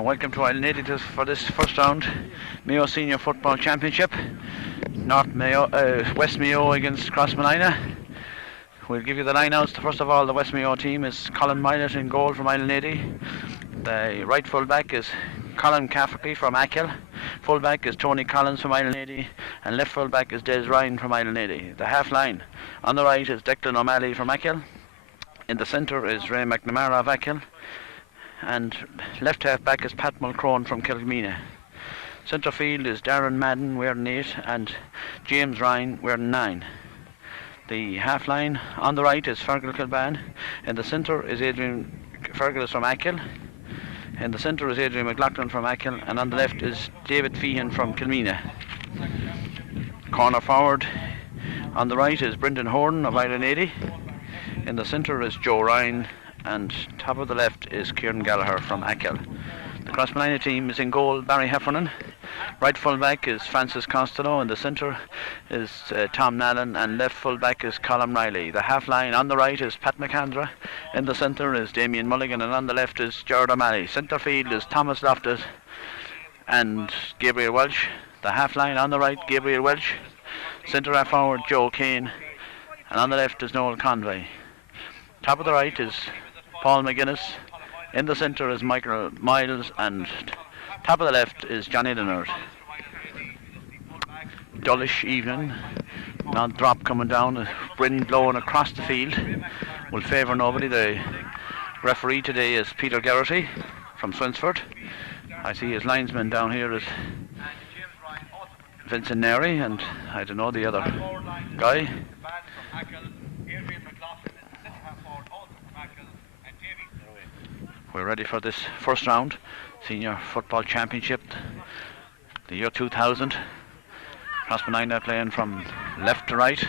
and welcome to Island 80 for this first round Mayo Senior Football Championship. West Mayo against Crossmolina. We'll give you the lineouts. First of all, the West Mayo team is Colin Milett in goal from Island 80. The right fullback is Colin Cafferty from Achill. Fullback is Tony Collins from Island 80, and left fullback is Des Ryan from Island 80. The half line on the right is Declan O'Malley from Achill. In the centre is Ray McNamara of Achill, and left half back is Pat Mulcrone from Kilmina. Centre field is Darren Madden wearing 8 and James Ryan wearing 9. The half line on the right is Fergal Kilban. In the centre is Fergal is from Achill. In the centre is Adrian McLaughlin from Achill, and on the left is David Feehan from Kilmina. Corner forward on the right is Brendan Horn of Island 80. In the centre is Joe Ryan, and top of the left is Kieran Gallagher from Achill. The Crossmolina team is in goal Barry Heffernan. Right full back is Francis Costello. In the centre is Tom Nallen, and left full back is Colin Riley. The half line on the right is Pat McAndra. In the centre is Damien Mulligan, and on the left is Gerard O'Malley. Centre field is Thomas Loftus and Gabriel Welch. The half line on the right, Gabriel Welch. Centre half forward, Joe Kane, and on the left is Noel Conway. Top of the right is Paul McGuinness. In the centre is Michael Miles, and top of the left is Johnny Leonard. Dullish evening, non drop coming down, wind blowing across the field will favour nobody. The referee today is Peter Geraghty from Swinsford. I see his linesman down here is Vincent Neri, and I don't know the other guy. We're ready for this first round, Senior Football Championship, the year 2000. Crossmolina playing from left to right.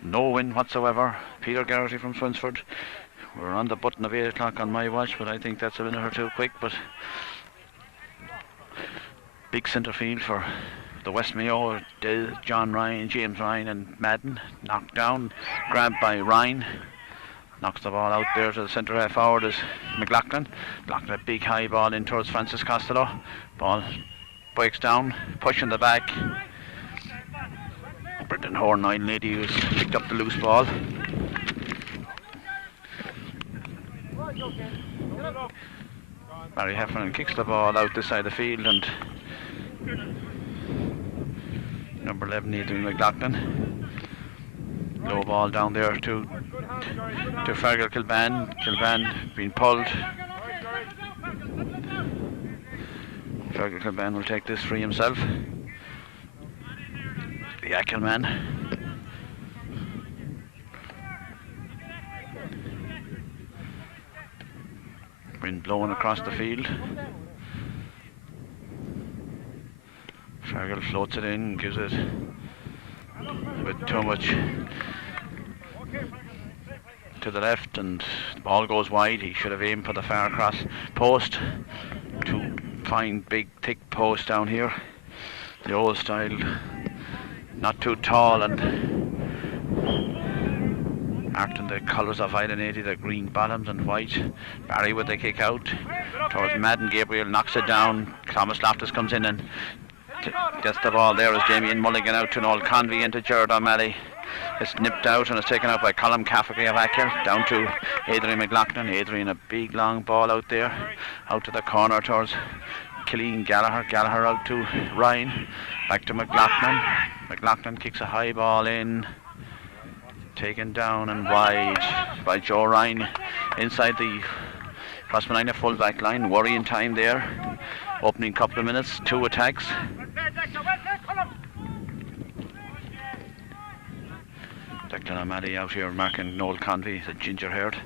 No wind whatsoever. Peter Geraghty from Swinsford. We're on the button of 8 o'clock on my watch, but I think that's a minute or two quick. But big centre field for the West Mayo. John Ryan, James Ryan and Madden. Knocked down, grabbed by Ryan. Knocks the ball out there to the centre half forward is McLaughlin. McLaughlin, a big high ball in towards Francis Costello. Ball breaks down, pushing the back. Brendan Horn, 980, who's picked up the loose ball. Barry Heffernan kicks the ball out this side of the field, and number 11, Adrian McLaughlin. Low ball down there to Fergal Kilban. Kilban being pulled. Fergal Kilban will take this free himself. The Achill man. Wind blowing across the field. Fergal floats it in, gives it a bit too much to the left, and the ball goes wide. He should have aimed for the far cross post. Two fine big thick posts down here, the old style, not too tall, and acting the colours of Island 80, the green bottoms and white. Barry with the kick out towards Madden. Gabriel knocks it down. Thomas Loftus comes in and gets the ball. There is Damien Mulligan out to Noel Convey into Gerard O'Malley. It's nipped out and it's taken out by Colin Cafferty of Achill, down to Adrian McLaughlin. Adrian, a big long ball out there, out to the corner towards Killeen Gallagher. Gallagher out to Ryan, back to McLaughlin. McLaughlin kicks a high ball in, taken down and wide by Joe Ryan inside the Crossmolina full back line. Worrying time there, opening couple of minutes, 2 attacks. Declan O'Malley out here marking Noel Convey, a ginger haired.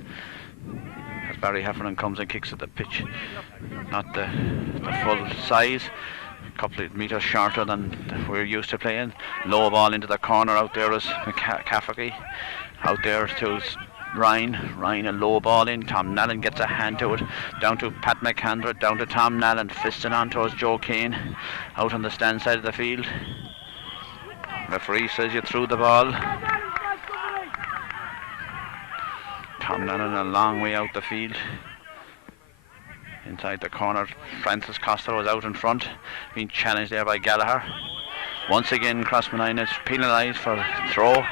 As Barry Heffernan comes and kicks at the pitch, not the full size, a couple of metres shorter than we're used to playing. Low ball into the corner. Out there is Cafferty, out there to Ryan, a low ball in. Tom Nallen gets a hand to it, down to Pat McAndra, down to Tom Nallen, fisting on towards Joe Kane, out on the stand side of the field. Referee says you threw the ball. Tom Nallen a long way out the field. Inside the corner, Francis Costello is out in front, being challenged there by Gallagher. Once again, Crossmolina is penalised for throw.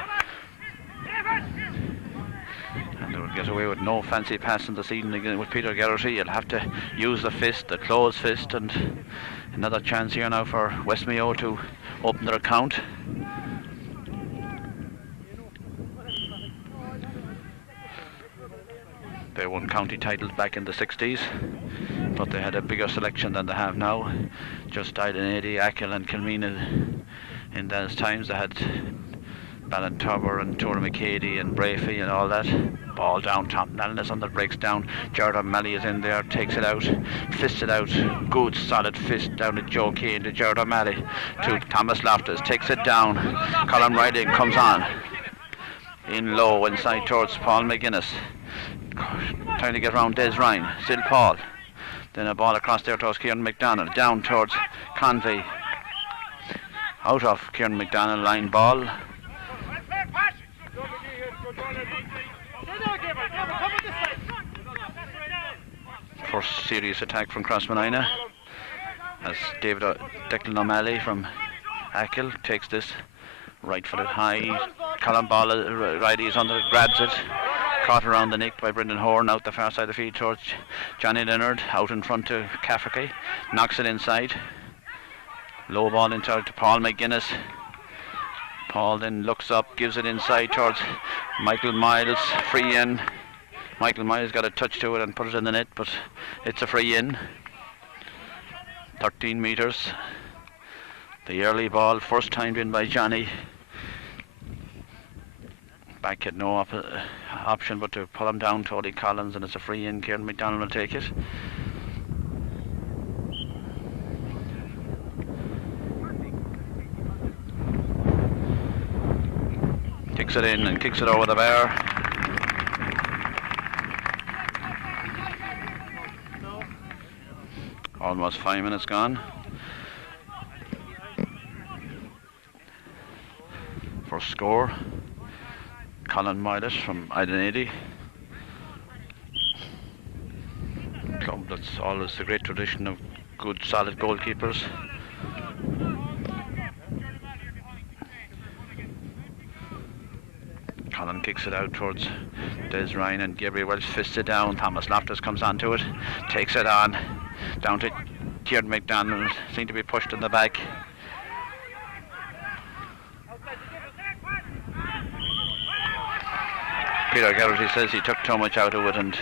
And they will get away with no fancy passing this evening again with Peter Geraghty. You'll have to use the fist, the closed fist, and another chance here now for West Mayo to open their account. They won county titles back in the 60s, but they had a bigger selection than they have now. Just died in 80, Achill and Kilmina. In those times they had Ballinturber and Tora McCady and Brafey and all that. Ball down, Tom Nallis on that breaks down. Jared O'Malley is in there, takes it out, fists it out. Good solid fist down to Joe Kane, to Jared O'Malley, to Thomas Loftus, takes it down. Colin Riding comes on. In low, inside towards Paul McGuinness. Trying to get around Des Ryan, still Paul. Then a ball across there towards Kieran McDonald, down towards Convey. Out of Kieran McDonald, line ball. First serious attack from Crossmolina as Declan O'Malley from Achill takes this right footed high. Colin Ball, Riley is under it, grabs it. Caught around the neck by Brendan Horn, out the far side of the field towards Johnny Leonard, out in front to Cafferty, knocks it inside. Low ball inside to Paul McGuinness. Paul then looks up, gives it inside towards Michael Miles, free in. Michael Miles got a touch to it and put it in the net, but it's a free in. 13 metres. The early ball, first timed in by Johnny. Back had no option but to pull him down, Tony Collins, and it's a free in. Kieran McDonald will take it. Kicks it in and kicks it over the bar. Almost 5 minutes gone. First score, Colin Miles from Idenady. Club that's always a great tradition of good solid goalkeepers. Colin kicks it out towards Des Ryan and Gabriel Welch fists it down. Thomas Loftus comes onto it, takes it on, down to Kieran McDonald, seemed to be pushed in the back. Peter Geraghty says he took too much out of it, and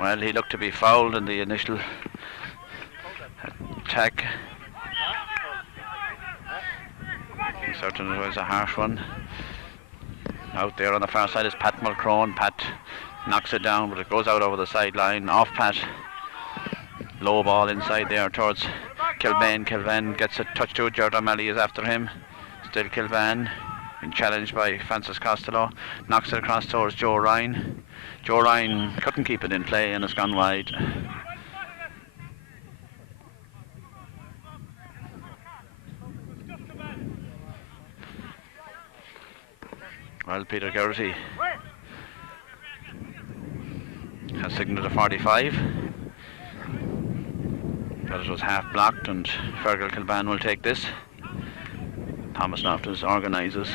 well, he looked to be fouled in the initial attack. He certainly was a harsh one. Out there on the far side is Pat Mulcrone. Pat knocks it down, but it goes out over the sideline. Off Pat. Low ball inside there towards Kilbane. Kilbane gets a touch to it. Jared O'Malley is after him. Still Kilbane. Been challenged by Francis Costello. Knocks it across towards Joe Ryan. Joe Ryan couldn't keep it in play and it's gone wide. Well, Peter Geraghty has signalled a 45. But it was half blocked, and Fergal Kilban will take this. Thomas Loftus organises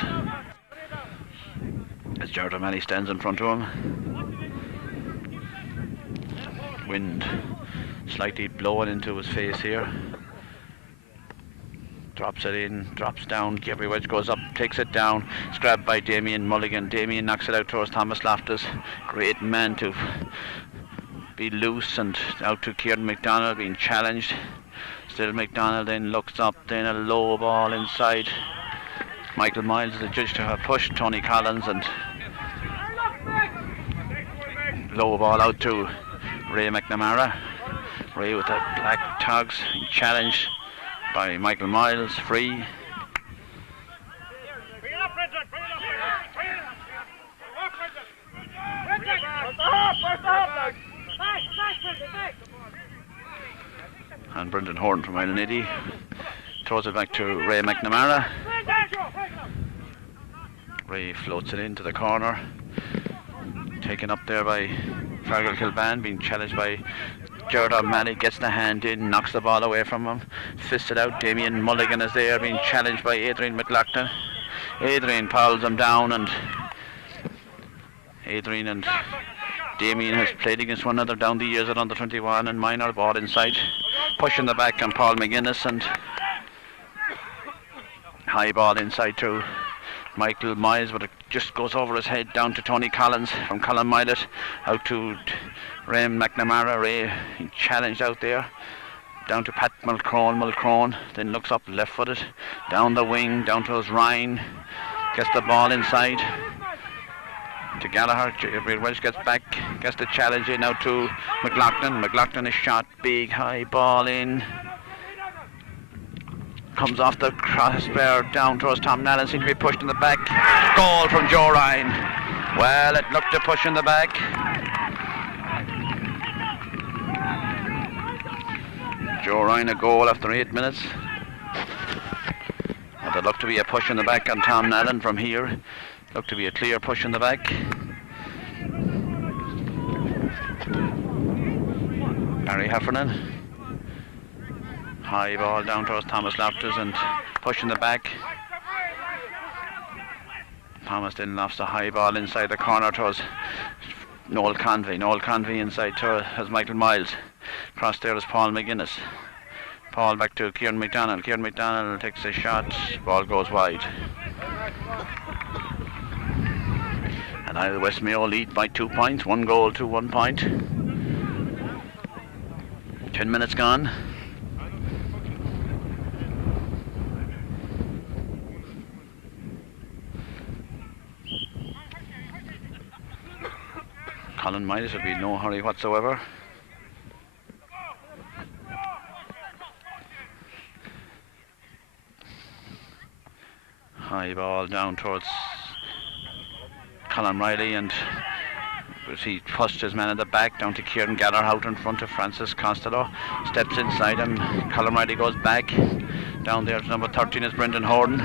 as Jared O'Malley stands in front of him. Wind slightly blowing into his face here. Drops it in, drops down, Gabriel Wedge goes up, takes it down. It's grabbed by Damien Mulligan. Damien knocks it out towards Thomas Loftus. Great man to be loose, and out to Kieran McDonald being challenged. Still McDonald then looks up, then a low ball inside. Michael Miles is adjudged to have pushed Tony Collins, and low ball out to Ray McNamara. Ray with the black togs, challenged by Michael Miles, free. And Brendan Horn from Idenady throws it back to Ray McNamara. Ray floats it into the corner, taken up there by Fergal Kilban, being challenged by Jared O'Malley gets the hand in, knocks the ball away from him, fists it out. Damien Mulligan is there, being challenged by Adrian McLaughlin. Adrian piles him down, and Adrian and Damien has played against one another down the years at under 21 and minor. Ball inside, pushing the back on Paul McGuinness, and high ball inside to Michael Miles, but it just goes over his head down to Tony Collins from Colin Milet, out to Ray McNamara. Ray challenged out there, down to Pat Mulcrone then looks up left footed, down the wing, down to his Ryan, gets the ball inside to Gallagher. Gabriel Welsh gets back, gets the challenge in out to McLaughlin. McLaughlin is shot, big high ball in, comes off the crossbar down towards Tom Nallen, seems to be pushed in the back. Goal from Joe Ryan. Well, it looked a push in the back. Joe Ryan a goal after 8 minutes. And it looked to be a push in the back on Tom Nallen from here. Looked to be a clear push in the back. Barry Heffernan. High ball down towards Thomas Loftus and push in the back. Thomas then lofts a high ball inside the corner towards Noel Convey. Noel Convey inside to has Michael Miles. Across there is Paul McGuinness. Paul back to Kieran McDonald. Kieran McDonald takes a shot. Ball goes wide. And now the West Mayo lead by 2 points. 1 goal to 1 point. 10 minutes gone. Colin Miles will be in no hurry whatsoever. High ball down towards Colin Riley, and he pushed his man at the back down to Kieran Gallagher out in front of Francis Costello. Steps inside him. Colin Riley goes back. Down there to number 13 is Brendan Horton.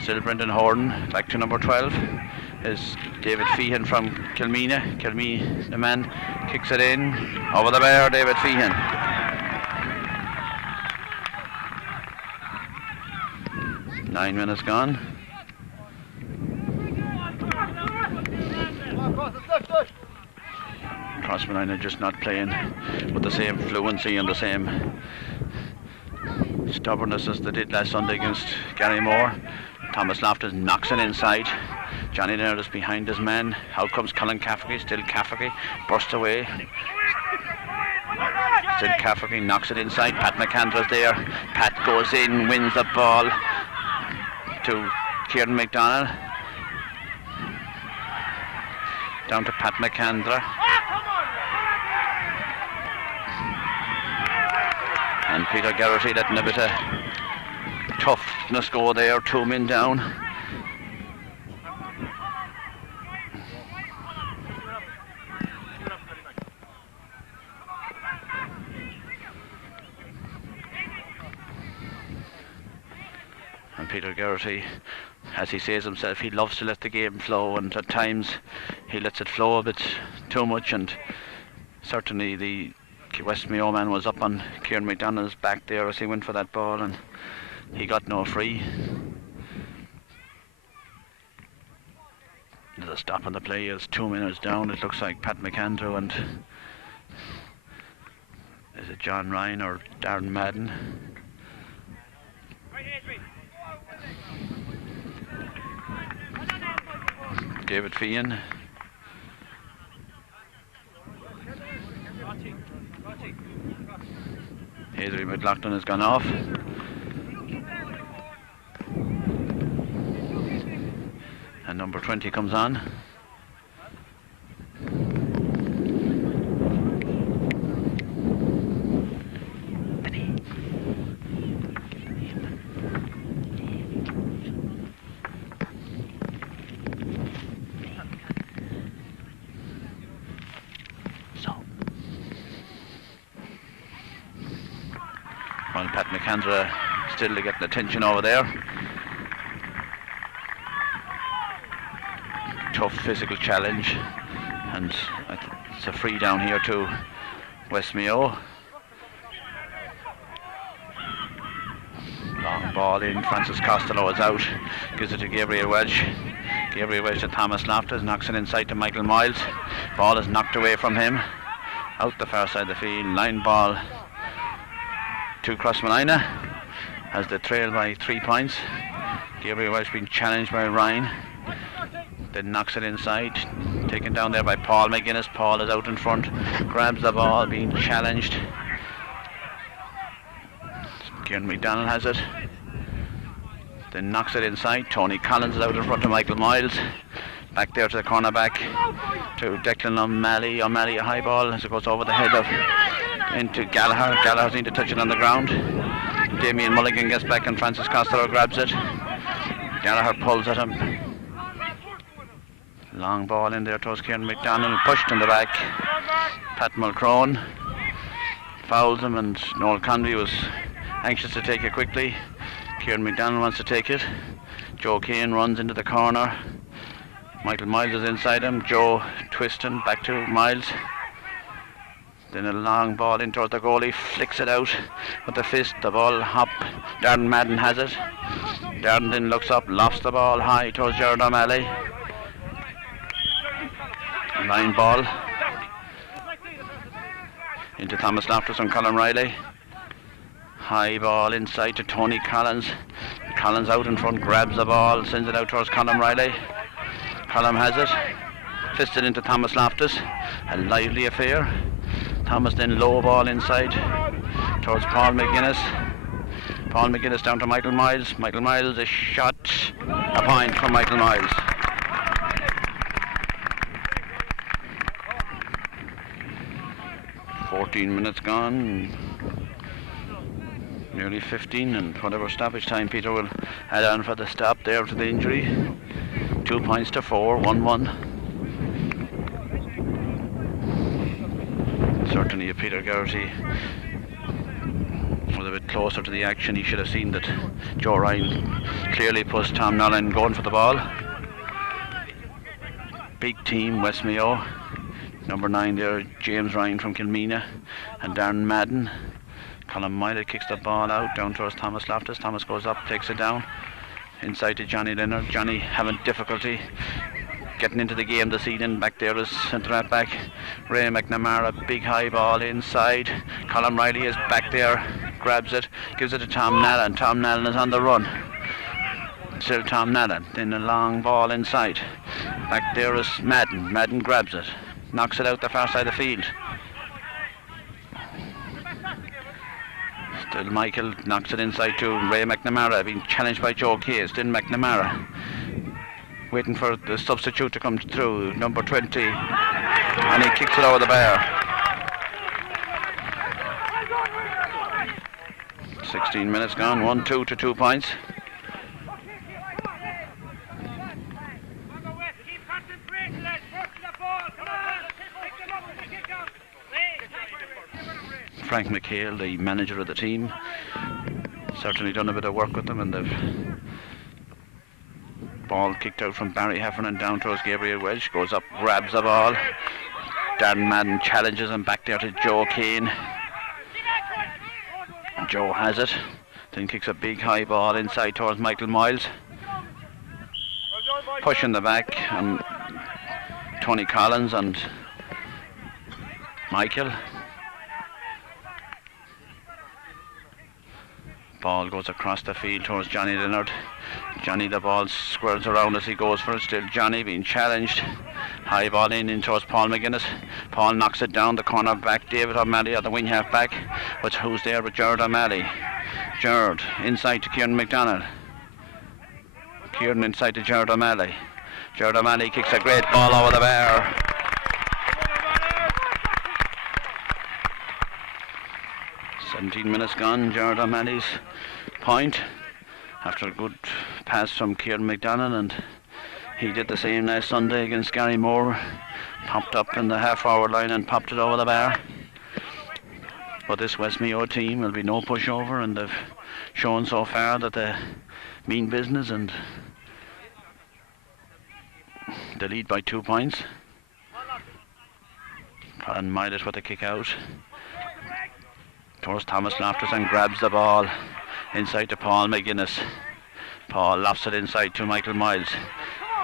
Still Brendan Horton. Back to number 12 is David Feehan from Kilmeena. The man kicks it in. Over the bar, David Feehan. Nine minutes gone. Crossmolina just not playing with the same fluency and the same stubbornness as they did last Sunday against Gary Moore. Thomas Loftus knocks it inside. Johnny Leonard is behind his man. Out comes Colin Cafferty. Still Cafferty bursts away. Still Cafferty knocks it inside. Pat McAndrews there. Pat goes in, wins the ball to Kieran McDonald. Down to Pat McAndrew. And Peter Garrity letting a bit of toughness go there. 2 men down. And Peter Garrity, as he says himself, he loves to let the game flow, and at times he lets it flow a bit too much, and certainly the West Mayo man was up on Kieran McDonald's back there as he went for that ball, and he got no free. There's a stop on the play as 2 minutes down. It looks like Pat McAndrew and is it John Ryan or Darren Madden? David Feehan. Adrian McLaughlin has gone off. And number 20 comes on. Pat McAndrew still getting attention over there. Tough physical challenge, and it's a free down here to West Mayo. ball in. Francis Costello is out. Gives it to Gabriel Welch. Gabriel Welch to Thomas Loftus. Knocks it inside to Michael Miles. Ball is knocked away from him. Out the far side of the field. Line ball to Crossmolina as they trail by 3 points. Gabriel Welch being challenged by Ryan. Then knocks it inside. Taken down there by Paul McGuinness. Paul is out in front. Grabs the ball, being challenged. Kieran McDonald has it. Then knocks it inside. Tony Collins is out in front of Michael Miles. Back there to the cornerback to Declan O'Malley. O'Malley a high ball as it goes over the head of into Gallagher. Gallagher seems to touch it on the ground. Damien Mulligan gets back and Francis Costello grabs it. Gallagher pulls at him. Long ball in there towards Kieran McDonald. Pushed in the back. Pat Mulcrone fouls him and Noel Convey was anxious to take it quickly. Kieran McDonald wants to take it. Joe Kane runs into the corner. Michael Miles is inside him. Joe twisting back to Miles. Then a long ball in towards the goalie. Flicks it out with the fist. The ball hop. Darren Madden has it. Darren then looks up. Lofts the ball high towards Jared O'Malley. Line ball into Thomas Loftus and Colin Riley. High ball inside to Tony Collins. Collins out in front, grabs the ball, sends it out towards Colin Riley. Colin has it, fisted into Thomas Loftus. A lively affair. Thomas then low ball inside towards Paul McGuinness. Paul McGuinness down to Michael Miles. Michael Miles, a shot, a point for Michael Miles. Minutes gone, nearly 15, and whatever stoppage time Peter will add on for the stop there to the injury. 2 points to 4, 1-1. Certainly if Peter Geraghty was a bit closer to the action, he should have seen that Joe Ryan clearly pushed Tom Nolan going for the ball. Big team, West Mayo. Number 9 there, James Ryan from Kilmina and Darren Madden. Colin Miley kicks the ball out down towards Thomas Loftus. Thomas goes up, takes it down inside to Johnny Leonard. Johnny having difficulty getting into the game this evening. Back there is centre back Ray McNamara. Big high ball inside. Colin Riley is back there, grabs it, gives it to Tom Nallen. Tom Nallen is on the run. Still Tom Nallen. Then a long ball inside. Back there is Madden. Madden grabs it. Knocks it out the far side of the field. Still Michael knocks it inside to Ray McNamara, being challenged by Joe Kay. Still McNamara waiting for the substitute to come through, number 20, and he kicks it over the bar. 16 minutes gone, 1-2 to 2 points. Frank McHale, the manager of the team, certainly done a bit of work with them, and they've ball kicked out from Barry Heffernan down towards Gabriel Welch, goes up, grabs the ball. Darren Madden challenges him back there to Joe Kane. Joe has it, then kicks a big high ball inside towards Michael Miles. Push in the back, and Tony Collins and Michael. Ball goes across the field towards Johnny Leonard. Johnny, the ball squirrels around as he goes for it. Still Johnny being challenged. High ball in towards Paul McGuinness. Paul knocks it down the corner back. David O'Malley at the wing half back. But who's there but Jared O'Malley? Jared inside to Kieran McDonald. Kieran inside to Jared O'Malley. Jared O'Malley kicks a great ball over the bar. Minutes gone. Jared O'Malley's point after a good pass from Kieran McDonald, and he did the same last Sunday against Gary Moore. Popped up in the half-forward line and popped it over the bar. But this West Mayo team will be no pushover, and they've shown so far that they mean business, and they lead by 2 points. Colin Milet with the kick out towards Thomas Loftus and grabs the ball inside to Paul McGuinness. Paul lofts it inside to Michael Miles.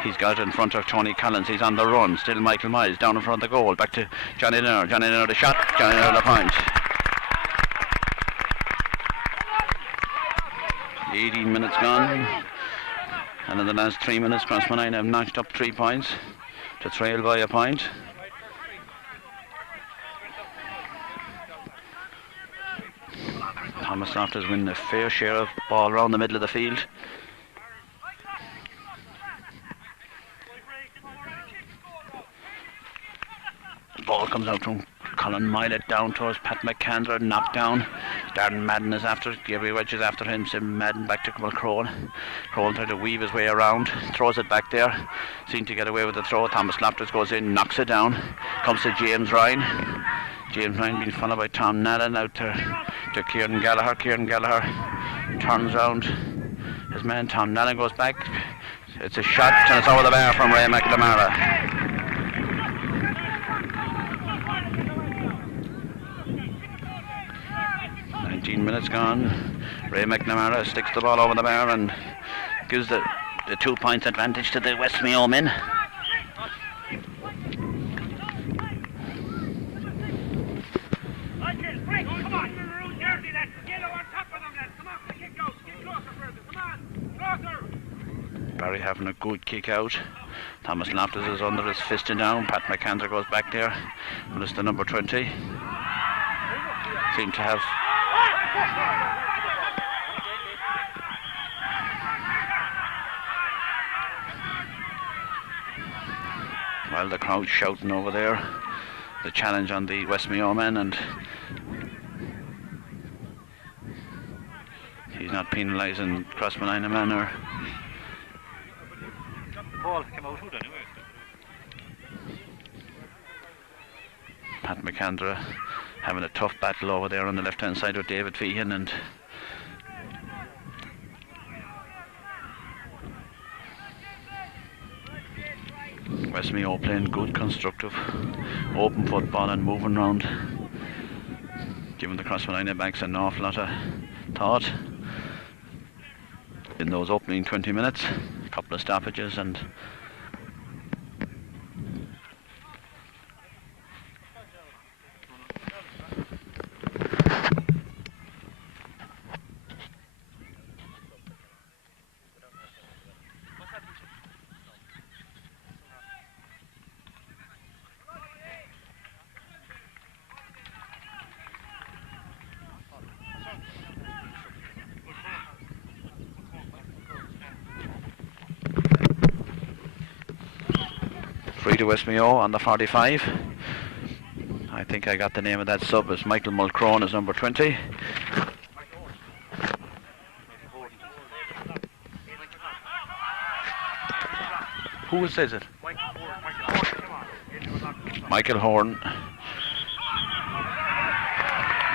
He's got it in front of Tony Collins. He's on the run. Still Michael Miles down in front of the goal. Back to Johnny Leonard. Johnny Leonard, the shot. Johnny Leonard, the point. 18 minutes gone. And in the last 3 minutes, Crossmolina have notched up 3 points to trail by a point. Thomas Loftus winning a fair share of ball around the middle of the field. The ball comes out from Colin Milet down towards Pat McCandra, knocked down. Darren Madden is after it. Gabriel Wedge is after him. Sim Madden back to Mulcrone. Crone trying to weave his way around. Throws it back there. Seemed to get away with the throw. Thomas Loftus goes in, knocks it down. Comes to James Ryan. James Ryan being followed by Tom Nallen out to Kieran Gallagher. Kieran Gallagher turns round. His man Tom Nallen goes back. It's a shot and it's over the bar from Ray McNamara. 19 minutes gone. Ray McNamara sticks the ball over the bar and gives the 2 points advantage to the West Mayo men. Barry having a good kick out. Thomas Loftus is under his fist down. Pat McCandra goes back there. But it's the number 20. Seem to have well, the crowd shouting over there the challenge on the West Mayo men, and he's not penalising Crossmolina man or Pat McCandra having a tough battle over there on the left hand side with David Feehan, and West Mayo playing good constructive open football and moving round, giving the Crossmolina backs an awful lot of thought in those opening 20 minutes. A couple of stoppages and free to West Mayo on the 45. I think I got the name of that sub. It's Michael Mulcrone is number 20. Who says it? Michael Horn.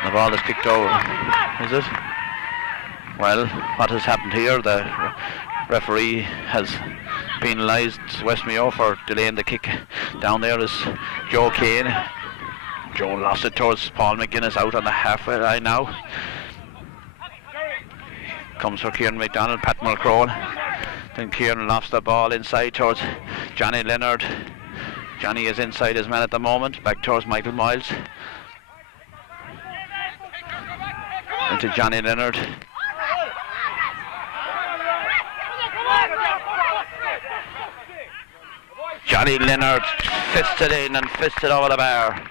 The ball is kicked over. Is it? Well, what has happened here? The referee has penalised West Mayo for delaying the kick. Down there is Joe Kane. Joe lost it towards Paul McGuinness out on the halfway line now. Comes for Kieran McDonald, Pat Mulcrone. Then Kieran lost the ball inside towards Johnny Leonard. Johnny is inside his man at the moment. Back towards Michael Miles. Into Johnny Leonard. Johnny Leonard fisted in and fisted over the bar.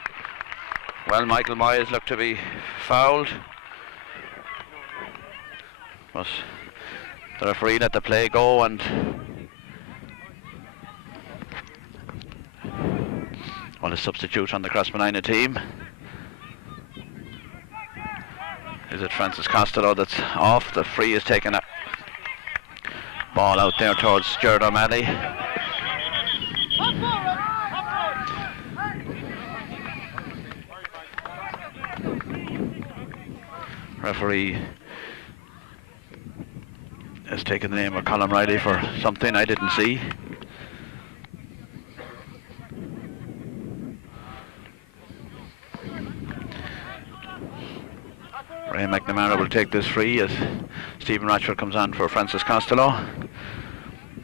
Well, Michael Miles looked to be fouled, but the referee let the play go, and well, a substitute on the Crossmolina team. Is it Francis Costello that's off? The free is taken up. Ball out there towards Gerard O'Malley. Referee has taken the name of Colin Riley for something I didn't see. Ray Ray McNamara will take this free as Stephen Ratchford comes on for Francis Costello.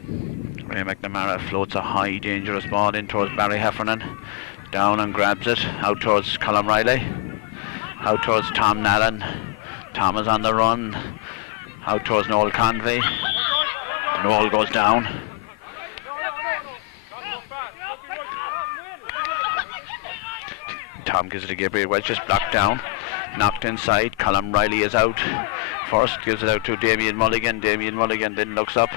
Ray McNamara floats a high dangerous ball in towards Barry Heffernan. Down and grabs it. Out towards Colm Riley. Out towards Tom Nallen. Tom is on the run. Out towards Noel Convey. Noel goes down. Tom gives it to Gabriel Welch, just blocked down. Knocked inside. Colm Riley is out. First gives it out to Damien Mulligan. Damien Mulligan then looks up.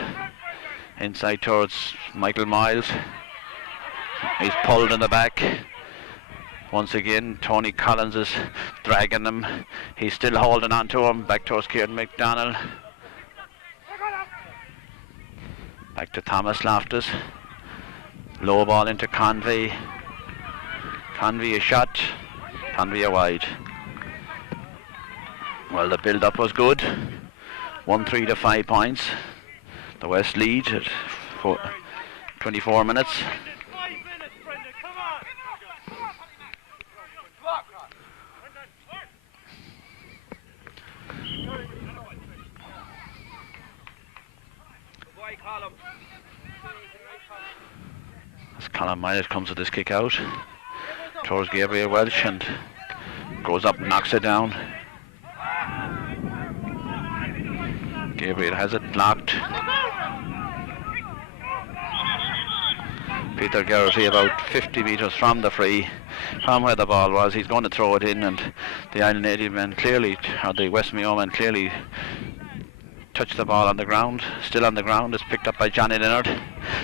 Inside towards Michael Miles. He's pulled in the back. Once again, Tony Collins is dragging him. He's still holding on to him. Back towards Kieran McDonald. Back to Thomas Loftus. Low ball into Convey. Convey a shot. Convey a wide. Well, the build-up was good. 1-3 to 5 points. The West lead at 24 minutes. As Colm Myers comes with this kick out towards Gabriel Welch and goes up and knocks it down. Gabriel has it blocked. Peter Geraghty about 50 metres from the free, from where the ball was. He's going to throw it in, and the Island native men clearly, or the West Mayo men clearly touched the ball on the ground. Still on the ground. It's picked up by Johnny Leonard.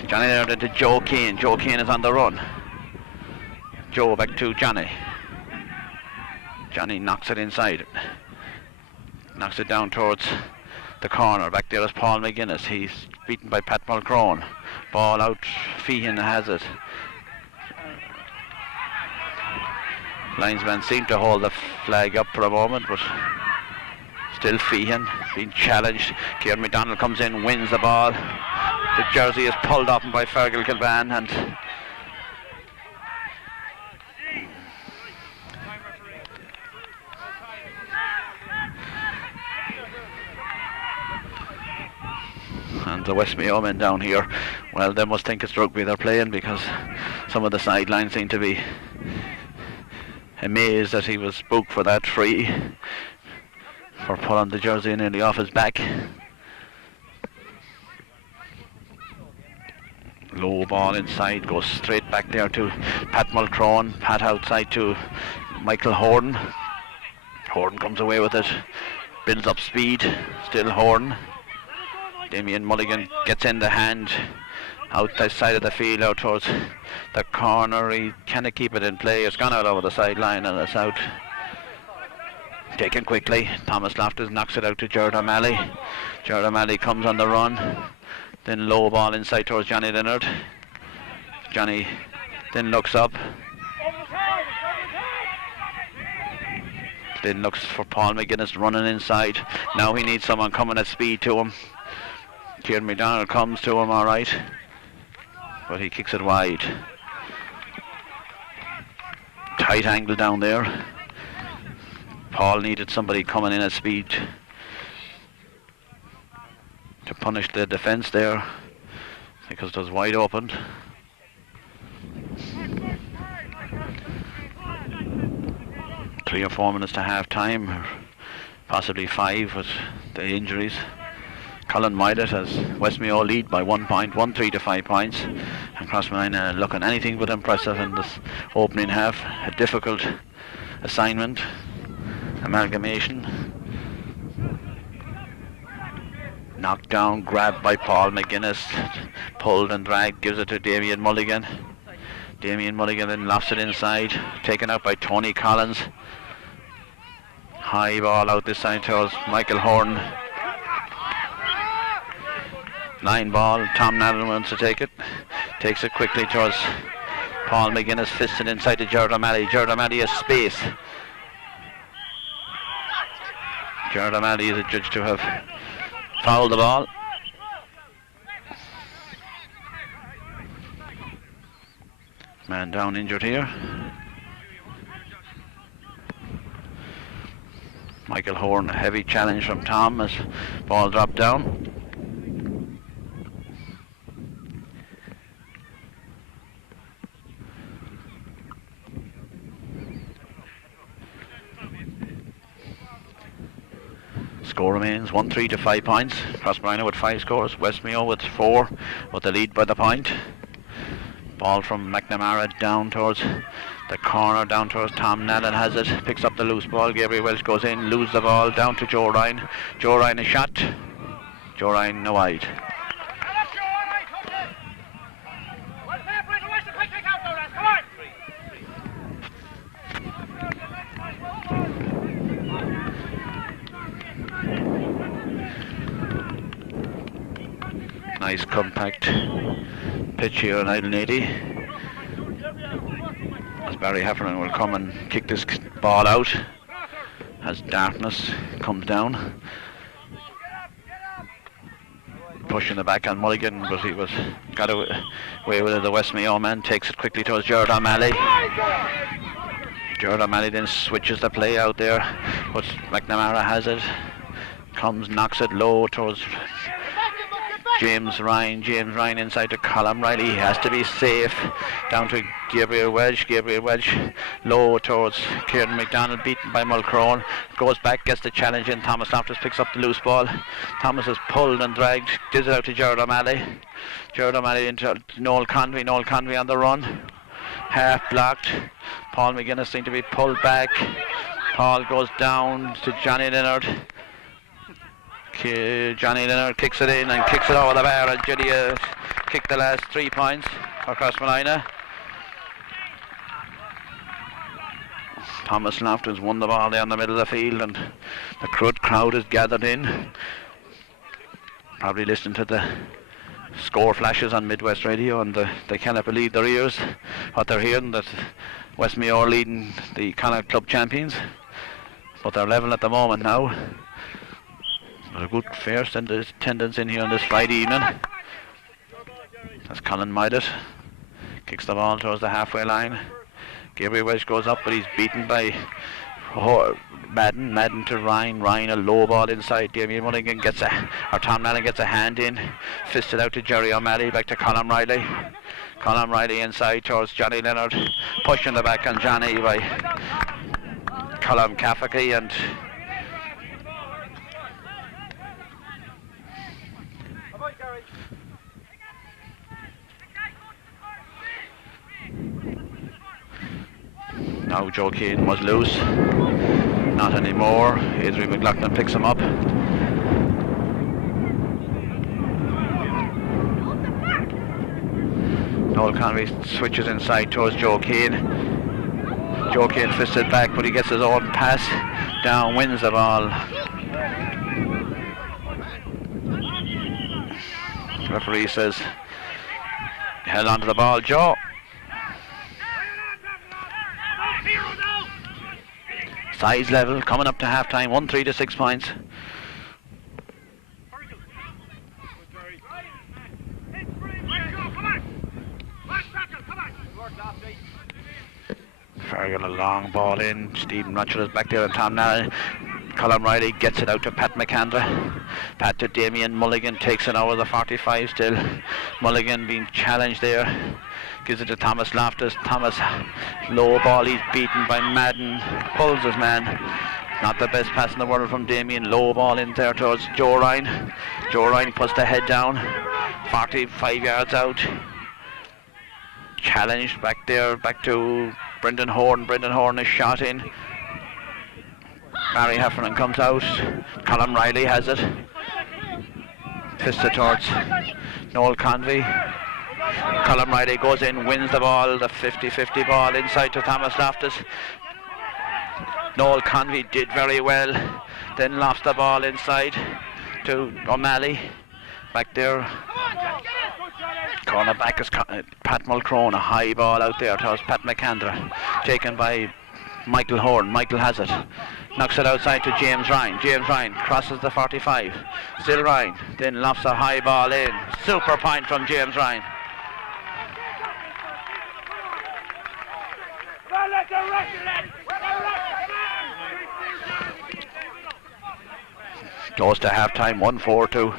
Johnny Leonard into Joe Keane. Joe Keane is on the run. Joe back to Johnny. Johnny knocks it inside. Knocks it down towards the corner. Back there is Paul McGuinness. He's beaten by Pat Mulcrone. Ball out. Feehan has it. Linesmen seem to hold the flag up for a moment, but still Feehan being challenged. Kieran McDonald comes in, wins the ball. The jersey is pulled up by Fergal Kilban, and the West Mayo men down here, well, they must think it's rugby they're playing, because some of the sidelines seem to be amazed that he was booked for that free for pulling the jersey nearly off his back. Low ball inside, goes straight back there to Pat Mulcrone. Pat outside to Michael Horton. Horton comes away with it, builds up speed, still Horton. Damien Mulligan gets in the hand, out the side of the field, out towards the corner. He cannot keep it in play. It's gone out over the sideline and it's out. Taken quickly. Thomas Loftus knocks it out to Gerard O'Malley. Gerard O'Malley comes on the run. Then low ball inside towards Johnny Leonard. Johnny then looks up. Then looks for Paul McGuinness running inside. Now he needs someone coming at speed to him. Kieran McDonald comes to him, alright, but he kicks it wide. Tight angle down there. Paul needed somebody coming in at speed to punish the defence there, because it was wide open. Three or 4 minutes to half time, or possibly 5 with the injuries. Colin Milet has West Mayo lead by 1 point, 1-3 to 5 points, and Crossmolina looking anything but impressive in this opening half. A difficult assignment, amalgamation. Knocked down, grabbed by Paul McGuinness, pulled and dragged, gives it to Damien Mulligan. Damien Mulligan then lofts it inside, taken out by Tony Collins. High ball out this side towards Michael Horn. Line ball, Tom Nallen wants to take it. Takes it quickly towards Paul McGuinness, fisted inside to Gerard O'Malley. Gerard O'Malley has space. Gerard O'Malley is adjudged to have fouled the ball. Man down injured here. Michael Horn, a heavy challenge from Tom as ball dropped down. Score remains 1-3 to 5 points. Crossmolina with 5 scores, West Mayo with 4, with the lead by the point. Ball from McNamara down towards the corner, down towards Tom Nallen has it, picks up the loose ball. Gabriel Welch goes in, loses the ball down to Joe Ryan. Joe Ryan a shot. Joe Ryan no wide. Nice compact pitch here on Island 80. As Barry Heffernan will come and kick this ball out as darkness comes down. Pushing the back on Mulligan, but he got away with it. The West Mayo man takes it quickly towards Gerard O'Malley. Gerard O'Malley then switches the play out there, but McNamara has it. Knocks it low towards James Ryan. James Ryan inside to Colm Riley. He has to be safe. Down to Gabriel Welch. Gabriel Welch low towards Kieran McDonald, beaten by Mulcrone. Goes back, gets the challenge in. Thomas Loftus picks up the loose ball. Thomas is pulled and dragged. Gives it out to Gerard O'Malley. Gerard O'Malley into Noel Convey. Noel Convey on the run. Half blocked. Paul McGuinness seemed to be pulled back. Paul goes down to Johnny Leonard. Johnny Leonard kicks it in and kicks it over the bar, and Judy kicked the last 3 points for Crossmolina. Thomas Loftus won the ball down the middle of the field, and the crowd is gathered in, probably listening to the score flashes on Midwest Radio, and they cannot believe their ears what they're hearing, that West Mayo are leading the Connacht Club champions, but they're level at the moment now. A good fair attendance in here on this Friday evening. As Colin Midet kicks the ball towards the halfway line. Gabriel Welch goes up, but he's beaten by Madden. Madden to Ryan. Ryan a low ball inside. Damien Mulligan Tom Nallen gets a hand in. Fisted out to Jerry O'Malley. Back to Colm Riley. Colm Riley inside towards Johnny Leonard. Pushing the back on Johnny by Colm Cafferty, and now Joe Keane was loose. Not anymore. Adrian McLaughlin picks him up. Noel Convey switches inside towards Joe Keane. Joe Keane fisted back, but he gets his own pass down, wins the ball. The referee says held onto the ball, Joe. Size level, coming up to half time, 1-3 to 6 points. Farrell a long ball in. Stephen Rutchell is back there, and Tom Nallen. Colm Riley gets it out to Pat McAndra. Pat to Damien Mulligan, takes it over the 45 still. Mulligan being challenged there. Gives it to Thomas Loftus. Thomas, low ball, he's beaten by Madden. Pulls his man. Not the best pass in the world from Damien. Low ball in there towards Joe Ryan. Joe Ryan puts the head down. 45 yards out. Challenged back there, back to Brendan Horn. Brendan Horn is shot in. Barry Heffernan comes out. Colm Riley has it. Fisted towards Noel Convey. Colm Riley goes in, wins the ball, the 50-50 ball inside to Thomas Loftus. Noel Convey did very well, then lost the ball inside to O'Malley. Back there, corner back is Pat Mulcrone, a high ball out there towards Pat McAndra, taken by Michael Horn. Michael has it, knocks it outside to James Ryan. James Ryan crosses the 45, still Ryan, then lofts a high ball in. Super point from James Ryan. Goes to half time, 1-4 to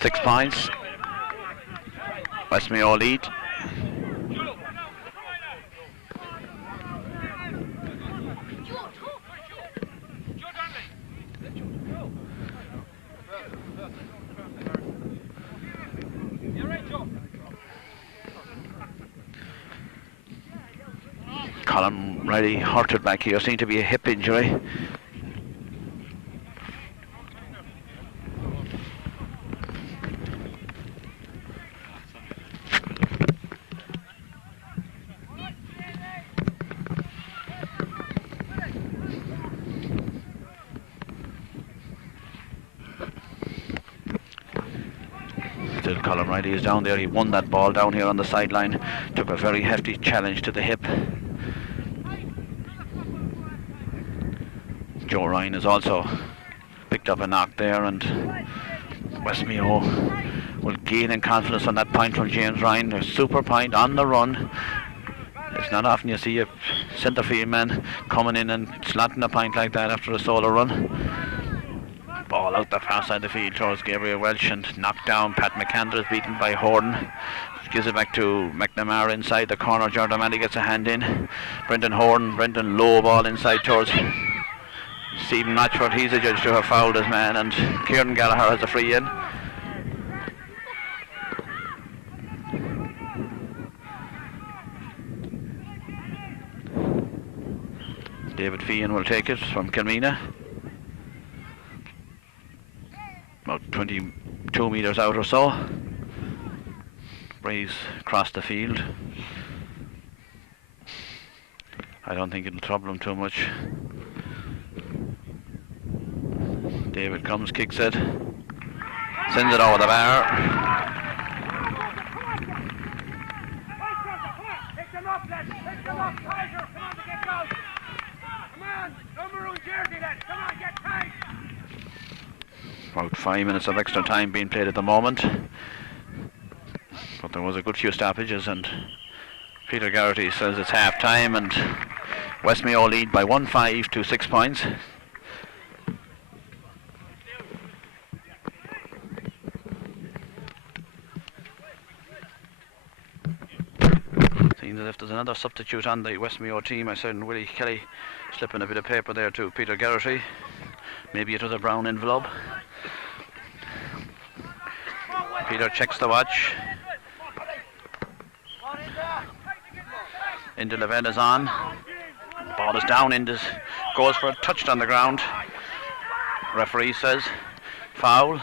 6 points. West Mayo lead. Colin Riley hurted back here, seemed to be a hip injury. Still Colin Riley is down there. He won that ball down here on the sideline. Took a very hefty challenge to the hip. Joe Ryan has also picked up a knock there, and West Mayo will gain in confidence on that point from James Ryan. A super point on the run. It's not often you see a centre field man coming in and slotting a point like that after a solo run. Ball out the far side of the field towards Gabriel Welch and knocked down. Pat McAndrew is beaten by Horden. Gives it back to McNamara inside the corner. Jordan Manley gets a hand in. Brendan low ball inside towards Stephen Matchford. He's adjudged to have fouled his man, and Kieran Gallagher has a free in. David Feehan will take it from Kilmina. About 22 metres out or so. Breeze across the field. I don't think it'll trouble him too much. David comes, kicks it, sends it over the bar. Pick them up, lads! Pick them up! Tiger, come on to get going! Come on! Number one jersey, lads! Come on, get tight! About 5 minutes of extra time being played at the moment. But there was a good few stoppages, and Peter Garrity says it's half time, and West Mayo lead by 1-5 to 6 points. Seems as if there's another substitute on the West Mayo team. I said Willie Kelly slipping a bit of paper there to Peter Garrity. Maybe it was a brown envelope. Peter checks the watch. Indy Lavelle is on. Ball is down. Indy goes for a touch on the ground. Referee says foul.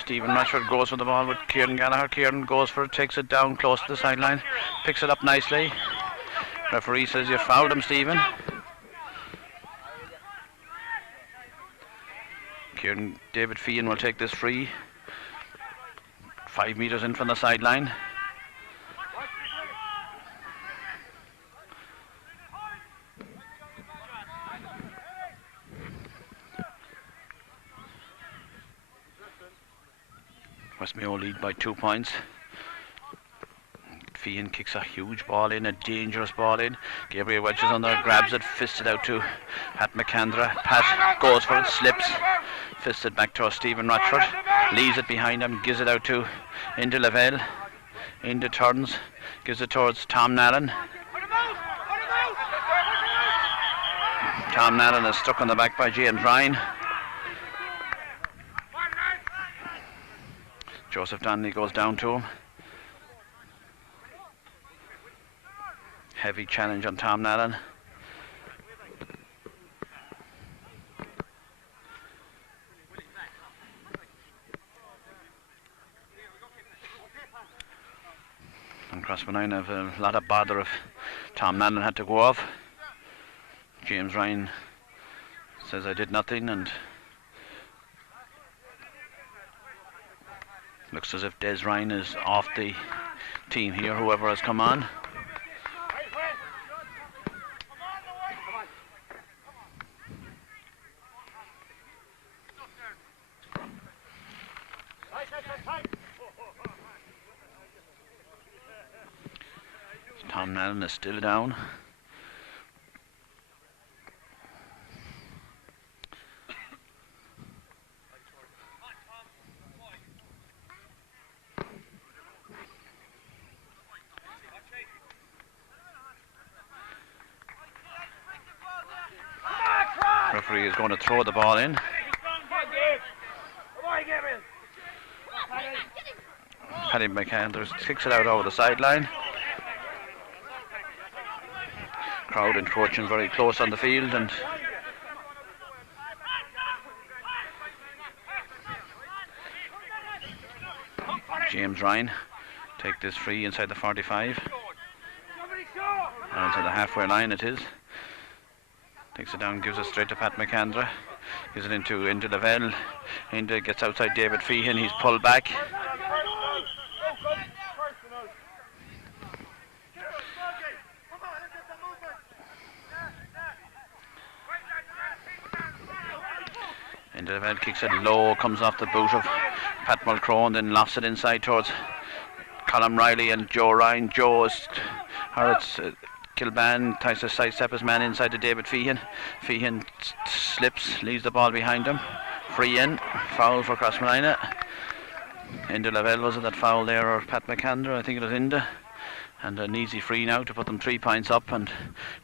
Stephen Matchford goes for the ball with Kieran Gallagher. Kieran goes for it, takes it down close to the sideline, picks it up nicely. Referee says you fouled him, Stephen. David Feehan will take this free. 5 metres in from the sideline. West Mayo lead by 2 points. Feehan kicks a huge ball in, a dangerous ball in. Gabriel Welch is on there, grabs it, fists it out to Pat McAndrew. Pat goes for it, slips, fisted back to Stephen Rochford, leaves it behind him, gives it out to Indy Lavelle. Indy turns, gives it towards Tom Nallen. Tom Nallen is stuck on the back by James Ryan. Joseph Donnelly goes down to him. Heavy challenge on Tom Nallen. And Crossmolina have a lot of bother if Tom Nallen had to go off. James Ryan says I did nothing, and looks as if Des Ryan is off the team here, whoever has come on. Tom Nallen is still down. referee is going to throw the ball in. Paddy McAndrews kicks it out over the sideline. Crowd encroaching very close on the field, and James Ryan take this free inside the 45. And inside the halfway line it is. Takes it down, gives it straight to Pat McAndrew. Gives it into Lavelle. Into gets outside David Feehan. He's pulled back. Into Lavelle, kicks it low, comes off the boot of Pat Mulcrone, then lofts it inside towards Colm Riley and Joe Ryan. Joe is Kilban tries to sidestep his man inside to David Feehan. Feehan slips, leaves the ball behind him. Free in, foul for Crossmolina. Enda Lavelle, was it that foul there, or Pat McAndrew? I think it was Enda. And an easy free now to put them 3 points up, and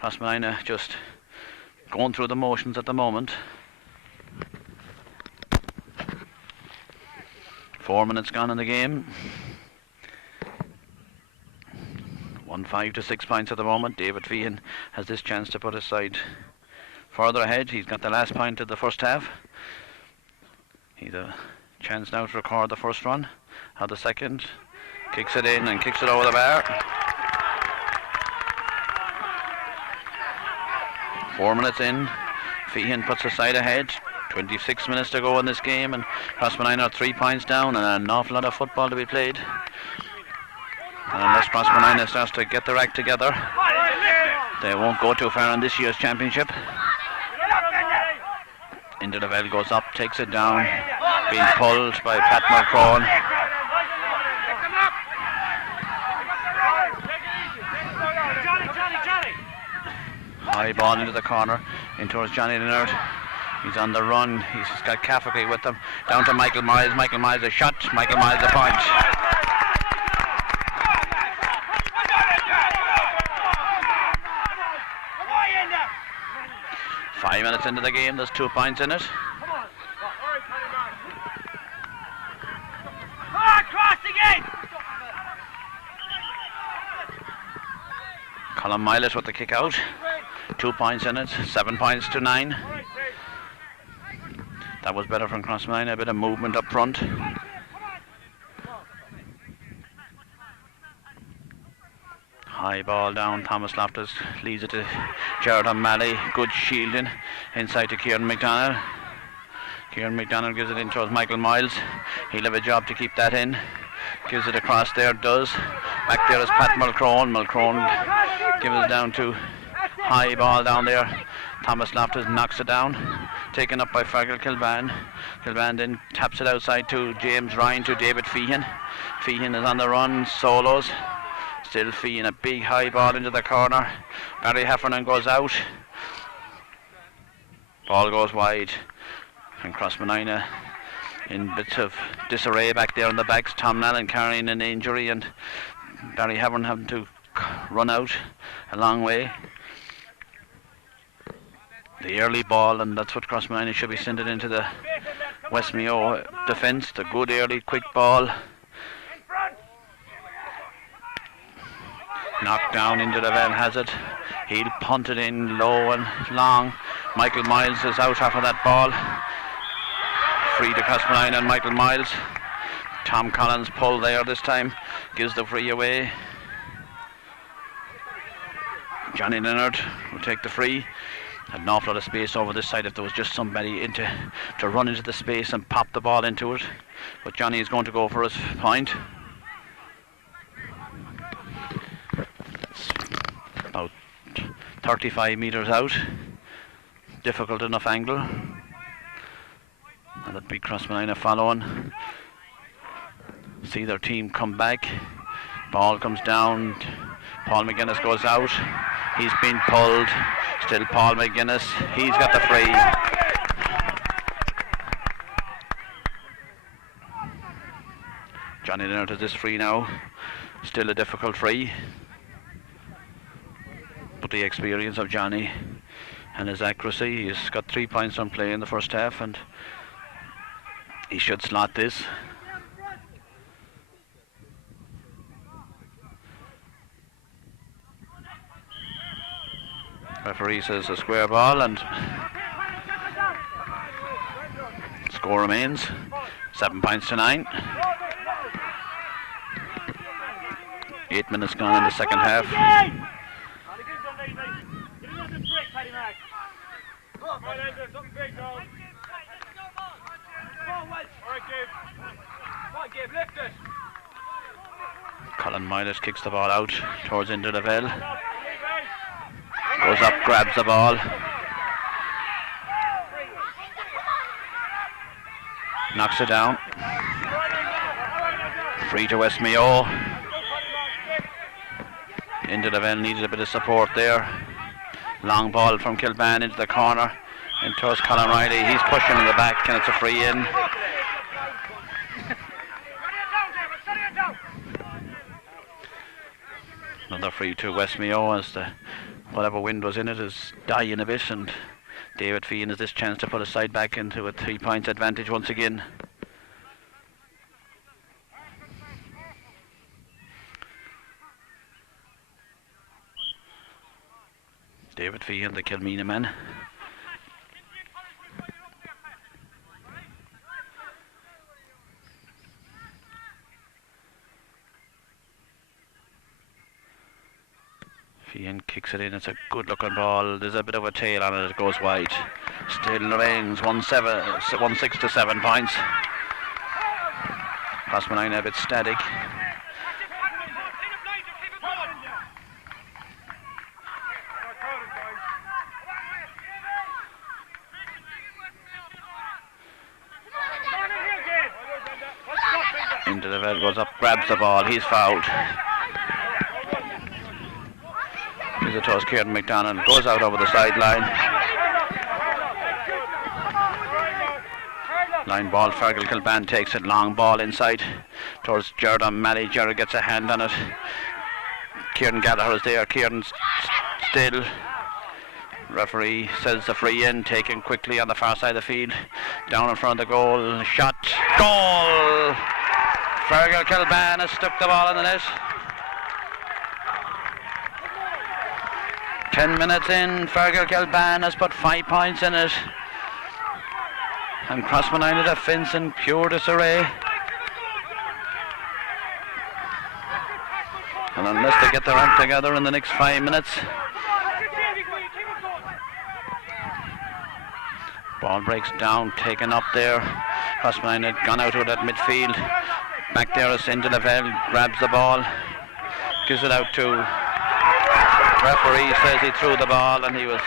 Crossmolina just going through the motions at the moment. 4 minutes gone in the game. 1-5 to 6 points at the moment. David Feehan has this chance to put his side further ahead. He's got the last point of the first half. He's a chance now to record the first run. How the second. Kicks it in and kicks it over the bar. 4 minutes in. Feehan puts his side ahead. 26 minutes to go in this game, and Crossmolina are 3 points down, and an awful lot of football to be played. And unless Crossmolina starts to get their act together, they won't go too far in this year's championship. Into the Lavelle goes up, takes it down, being pulled by Pat Mulcrone. High ball into the corner, in towards Johnny Leonard. He's on the run. He's got Cafferty with him. Down to Michael Miles. Michael Miles a shot. Michael Miles a point. Five minutes into the game. There's 2 points in it. Colm Miles with the kick out. 2 points in it. 7 points to 9. That was better from Crossmolina, a bit of movement up front. High ball down, Thomas Loftus leads it to Jared O'Malley. Good shielding inside to Kieran McDonald. Kieran McDonald gives it in towards Michael Miles. He'll have a job to keep that in. Gives it across there, does. Back there is Pat Mulcrone. Mulcrone gives it down to high ball down there. Thomas Loftus knocks it down. Taken up by Fergal Kilban. Kilban then taps it outside to James Ryan to David Feehan. Feehan is on the run, solos. Still Feehan, a big high ball into the corner. Barry Heffernan goes out. Ball goes wide. And Crossmolina in bits of disarray back there on the backs. Tom Nallen carrying an injury, and Barry Heffernan having to run out a long way. The early ball, and that's what Crossmolina should be sending into the West Mayo defence. The good early quick ball. Knocked down into the Lavelle has it. He'll punt it in low and long. Michael Miles is out after that ball. Free to Crossmolina and Michael Miles. Tom Collins pulled there this time. Gives the free away. Johnny Leonard will take the free. Had an awful lot of space over this side if there was just somebody to run into the space and pop the ball into it. But Johnny is going to go for his point. It's about 35 metres out. Difficult enough angle. And that big Crossmolina following. See their team come back. Ball comes down. Paul McGuinness goes out. He's been pulled. Still Paul McGuinness. He's got the free. Johnny Leonard has this free now. Still a difficult free. But the experience of Johnny and his accuracy. He's got 3 points on play in the first half, and he should slot this. Referee says a square ball, and score remains 7 points to 9. 8 minutes gone in the second half. Colin Miles kicks the ball out towards Deelrovers. Goes up, grabs the ball. Knocks it down. Free to West Mayo. Deelrovers needed a bit of support there. Long ball from Kilban into the corner. And towards Colin Riley. He's pushing in the back, and it's a free in. Another free to West Mayo as the whatever wind was in it is dying a bit, and David Feehan has this chance to put his side back into a 3 points advantage once again. David Feehan, the Kilmina man. Feehan kicks it in. It's a good looking ball. There's a bit of a tail on it. It goes wide. Still remains 1-6 to 7 points. Crossmolina a bit static. Deelrovers goes up, grabs the ball. He's fouled. Gives it towards Kieran McDonald, goes out over the sideline. Line ball, Fergal Kilban takes it, long ball inside towards Jared O'Malley. Jared gets a hand on it. Kieran Gallagher is there, Kieran's still. Referee says the free in, taken quickly on the far side of the field. Down in front of the goal, shot, goal! Fergal Kilban has stuck the ball in the net. 10 minutes in, Fergal Kilban has put 5 points in it. And Crossmolina defence in pure disarray. And unless they get their act together in the next 5 minutes. Ball breaks down, taken up there. Crossmolina had gone out to that midfield. Back there is Deelrovers, grabs the ball, gives it out to referee, says he threw the ball and he was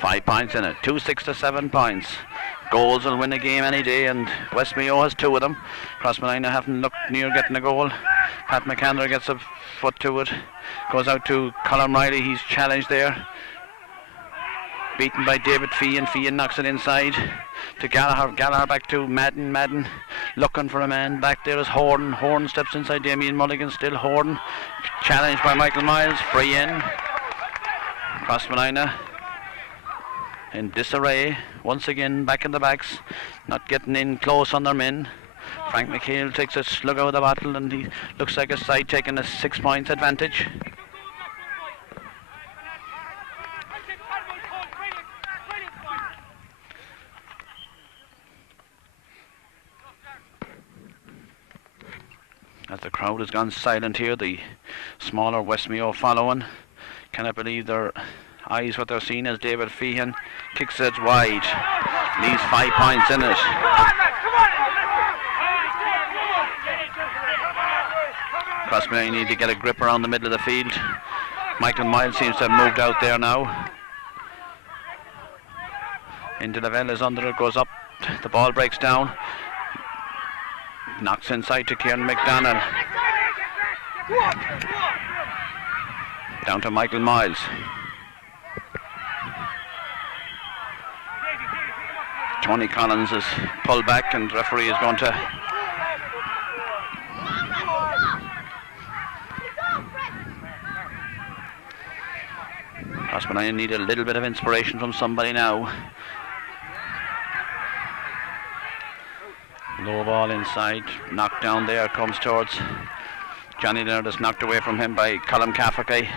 five points in it, 2-6 to 7 points. Goals will win a game any day, and West Mayo has 2 of them. Crossmolina haven't looked near getting a goal. Pat McAndrew gets a foot to it, goes out to Colin Riley, he's challenged there. Beaten by David Feehan. Feehan knocks it inside to Gallagher. Gallagher back to Madden. Madden looking for a man. Back there is Horn. Horn steps inside Damien Mulligan. Still Horn. Challenged by Michael Miles. Free in. Crossmolina in disarray. Once again back in the backs. Not getting in close on their men. Frank McHale takes a slug out of the bottle, and he looks like a side taking a 6 points advantage. As the crowd has gone silent here, the smaller West Mayo following. Cannot believe their eyes what they're seeing as David Feehan kicks it wide. Leaves 5 points in it. Crossmolina need to get a grip around the middle of the field. Michael Miles seems to have moved out there now. Deelrovers is under it, goes up. The ball breaks down. Knocks inside to Kieran McDonald. Down to Michael Miles. Tony Collins is pulled back, and the referee is going to Crossmolina need a little bit of inspiration from somebody now. Low ball inside, knocked down there, comes towards Johnny Leonard, is knocked away from him by Colin Cafferty.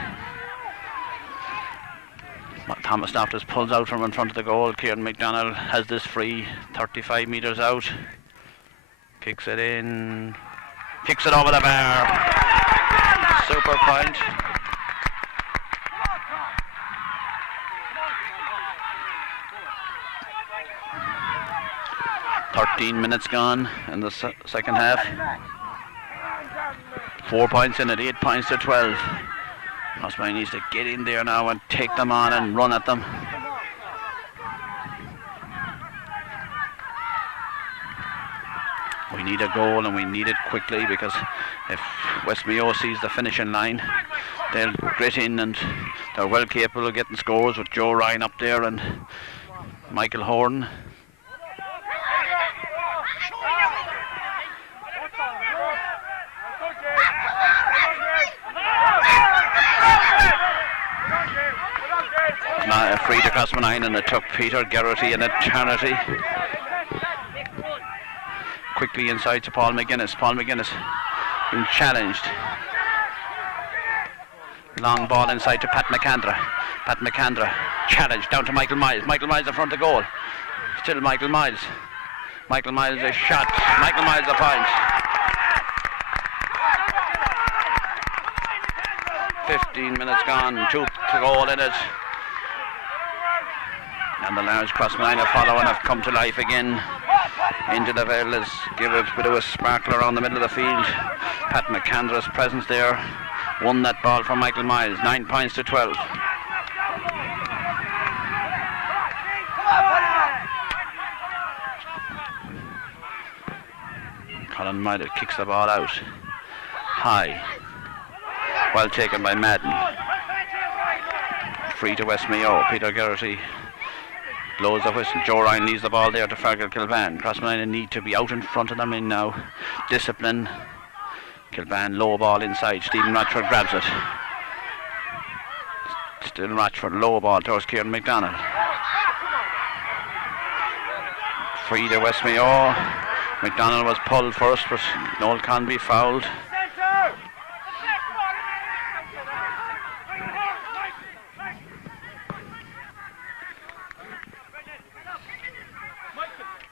Thomas Loftus pulls out from in front of the goal. Kieran McDonald has this free, 35 metres out. Kicks it in, kicks it over the bar. Super point. "13 minutes gone in the second half. 4 points in it, 8 points to 12. Crossmolina needs to get in there now and take them on and run at them. We need a goal, and we need it quickly, because if West Mayo sees the finishing line, they'll grit in, and they're well capable of getting scores with Joe Ryan up there and Michael Horn. Free to Crossmolina, and it took Peter Geraghty an eternity. Quickly inside to Paul McGuinness. Paul McGuinness being challenged. Long ball inside to Pat McAndra. Pat McAndra challenged down to Michael Miles. Michael Miles in front of goal. Still Michael Miles. Michael Miles a shot. Michael Miles a point. 15 minutes gone. 2 to goal in it. And the large Crossmolina following have come to life again. Into the Vale is give a bit of a sparkle around the middle of the field. Pat McAndra's presence there won that ball from Michael Miles. 9 points to 12. Colin Miles kicks the ball out high. Well taken by Madden. Free to West Mayo. Peter Geraghty blows the whistle. Joe Ryan leaves the ball there to Fergal Kilban. Crossmolina need to be out in front of them in now. Discipline. Kilban low ball inside. Stephen Rochford grabs it. Still Rochford low ball towards Kieran McDonald. Free to West Mayo. McDonald was pulled first, but Noel Convey fouled.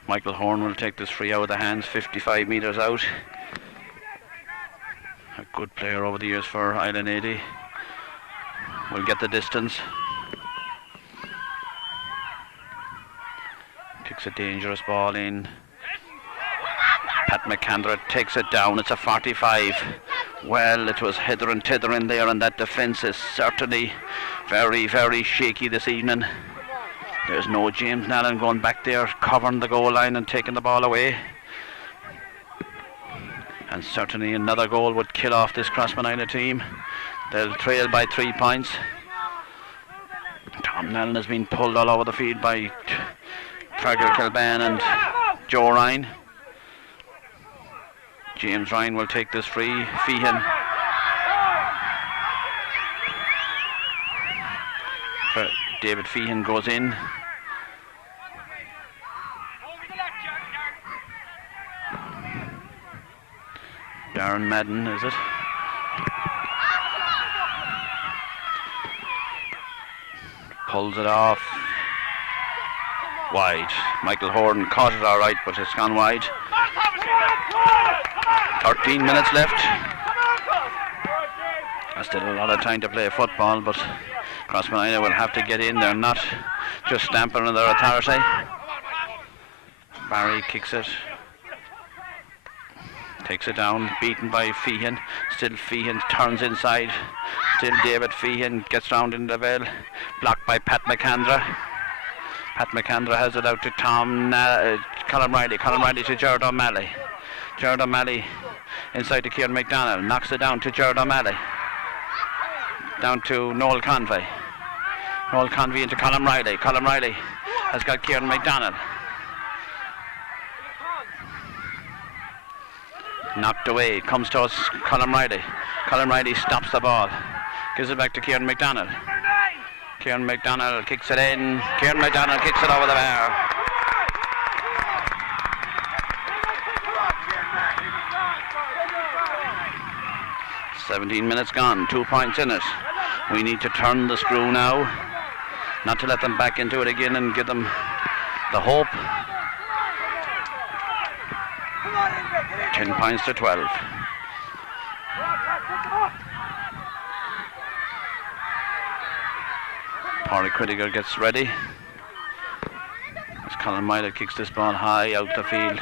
Michael Horn will take this free out of the hands, 55 metres out. A good player over the years for Island 80. Will get the distance. Kicks a dangerous ball in. Pat McAndra takes it down. It's a 45. Well, it was hither and thither in there, and that defence is certainly very, very shaky this evening. There's no James Nallen going back there, covering the goal line and taking the ball away. And certainly another goal would kill off this Crossmolina team. They'll trail by 3 points. Tom Nallen has been pulled all over the field by Fergal Kilban and Joe Ryan. James Ryan will take this free. Feehan. David Feehan goes in. Darren Madden, is it? Pulls it off. Wide. Michael Horn caught it all right, but it's gone wide. 13 minutes left. There's still a lot of time to play football, but Crossmolina will have to get in. They're not just stamping on their authority. Barry kicks it. Takes it down, beaten by Feehan. Still Feehan turns inside. Still David Feehan gets round in the Vale. Blocked by Pat McAndra. Pat McAndra has it out to Colin Riley. Colin Riley to Gerard O'Malley. Gerard O'Malley inside to Kieran McDonald. Knocks it down to Gerard O'Malley. Down to Noel Convey. Noel Convey into Colin Riley. Colin Riley has got Kieran McDonald. Knocked away. Comes to us, Colin Riley. Colin Riley stops the ball. Gives it back to Kieran McDonald. Kieran McDonald kicks it in. Kieran McDonald kicks it over the bar. "17 minutes gone, 2 points in it. We need to turn the screw now, not to let them back into it again and give them the hope." 10 points to 12. Parry Critical gets ready. As Colin Milo kicks this ball high out the field.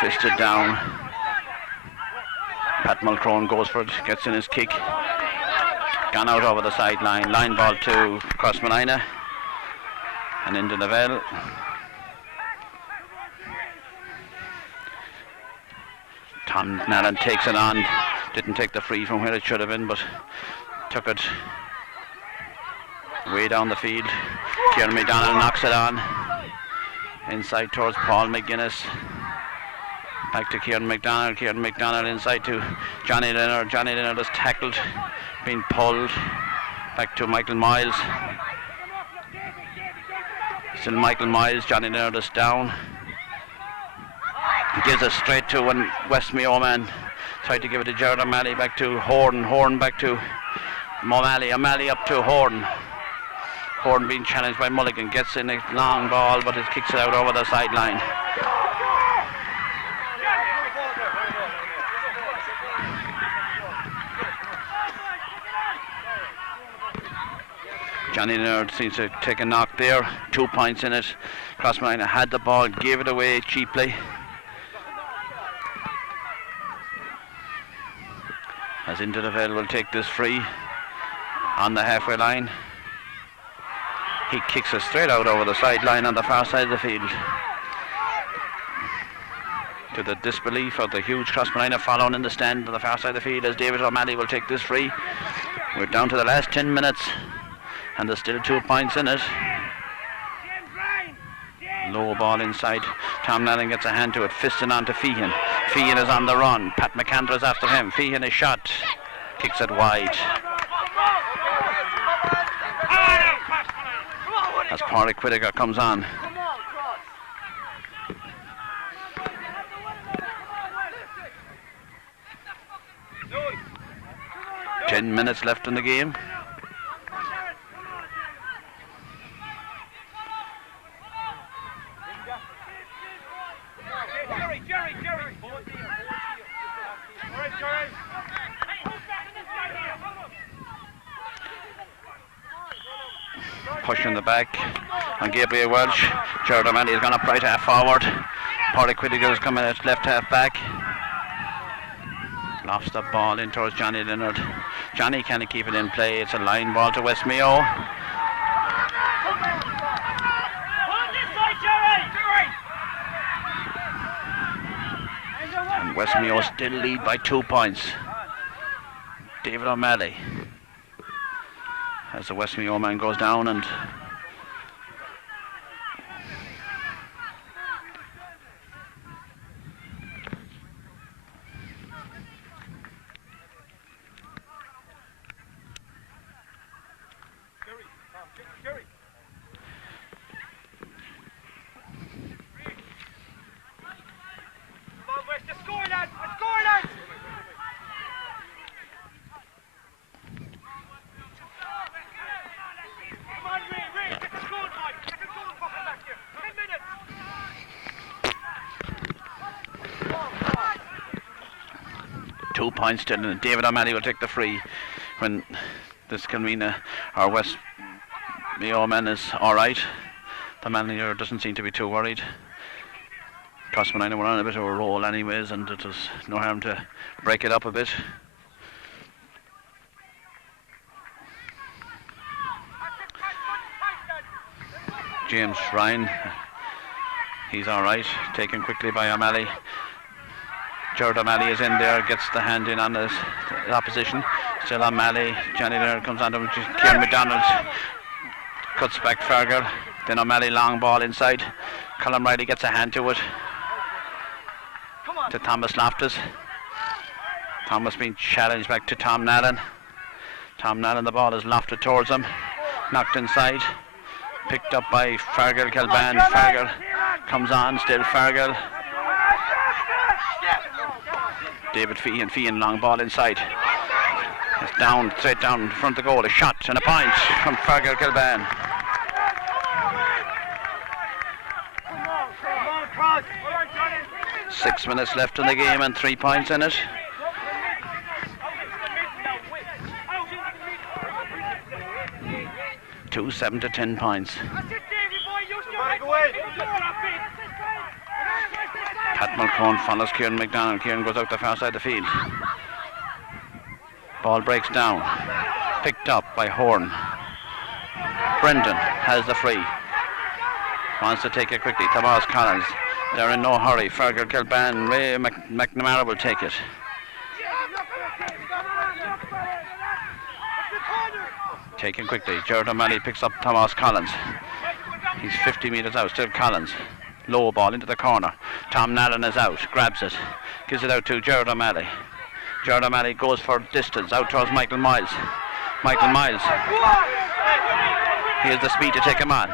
Fisted down. Pat Mulcrone goes for it, gets in his kick. Gone out over the sideline. Line ball to Crossmolina. And into the Vale. Tom Nallen takes it on. Didn't take the free from where it should have been, but took it way down the field. Kieran McDonald knocks it on. Inside towards Paul McGuinness. Back to Kieran McDonald. Kieran McDonald inside to Johnny Leonard. Johnny Leonard is tackled, being pulled. Back to Michael Miles. Still Michael Miles. Johnny Leonard is down. He gives it straight to one West Mayo man. Tried to give it to Jared O'Malley. Back to Horn. Horn back to O'Malley. O'Malley up to Horn. Horn being challenged by Mulligan. Gets in a long ball, but it kicks it out over the sideline. Johnny Leonard seems to take a knock there. 2 points in it. Crossmolina had the ball, gave it away cheaply. As into the Vale will take this free on the halfway line. He kicks it straight out over the sideline on the far side of the field. To the disbelief of the huge Crossmolina following in the stand on the far side of the field, as David O'Malley will take this free. We're down to the last 10 minutes. And there's still 2 points in it. Low ball inside. Tom Nallen gets a hand to it. Fisting on to Feehan. Feehan is on the run. Pat McAndrew is after him. Feehan is shot. Kicks it wide. As Parry Whittaker comes on. Ten minutes left in the game. Push in the back on Gabriel Welsh. Jared O'Malley has gone up right half forward. Parry Whittaker is coming out left half back. Lofts the ball in towards Johnny Leonard. Johnny can't keep it in play. It's a line ball to West Mayo. And West Mayo still lead by 2 points. David O'Malley. As the West Mayo man goes down and points still, and David O'Malley will take the free when this Kilmina or West Mayo man is alright. The manager doesn't seem to be too worried. Crossmolina were on a bit of a roll anyways, and it was no harm to break it up a bit. James Ryan, he's alright, taken quickly by O'Malley. Jared O'Malley is in there, gets the hand in on the opposition. Still O'Malley. Johnny Leonard comes on to Kieran McDonald. Cuts back Fergal. Then O'Malley long ball inside. Colin Riley gets a hand to it. To Thomas Loftus. Thomas being challenged back to Tom Nallen. Tom Nallen, the ball is lofted towards him. Knocked inside. Picked up by Fergal Kilban. Fergal comes on, still Fergal. David Feehan, long ball inside. It's down, straight down in front of the goal. A shot and a point from Fergal Kilban. Six minutes left in the game and 3 points in it. Two 7 to 10 points. Pat Mulcone follows Kieran McDonald. Kieran goes out the far side of the field. Ball breaks down. Picked up by Horn. Brendan has the free. Wants to take it quickly. Tomas Collins. They're in no hurry. Fergal Kilban. Ray McNamara will take it. Taken quickly. Gerard O'Malley picks up Tomas Collins. He's 50 metres out. Still Collins. Low ball into the corner. Tom Nallen is out. Grabs it. Gives it out to Gerard O'Malley. Gerard O'Malley goes for distance. Out towards Michael Miles. Michael Miles. He has the speed to take him on.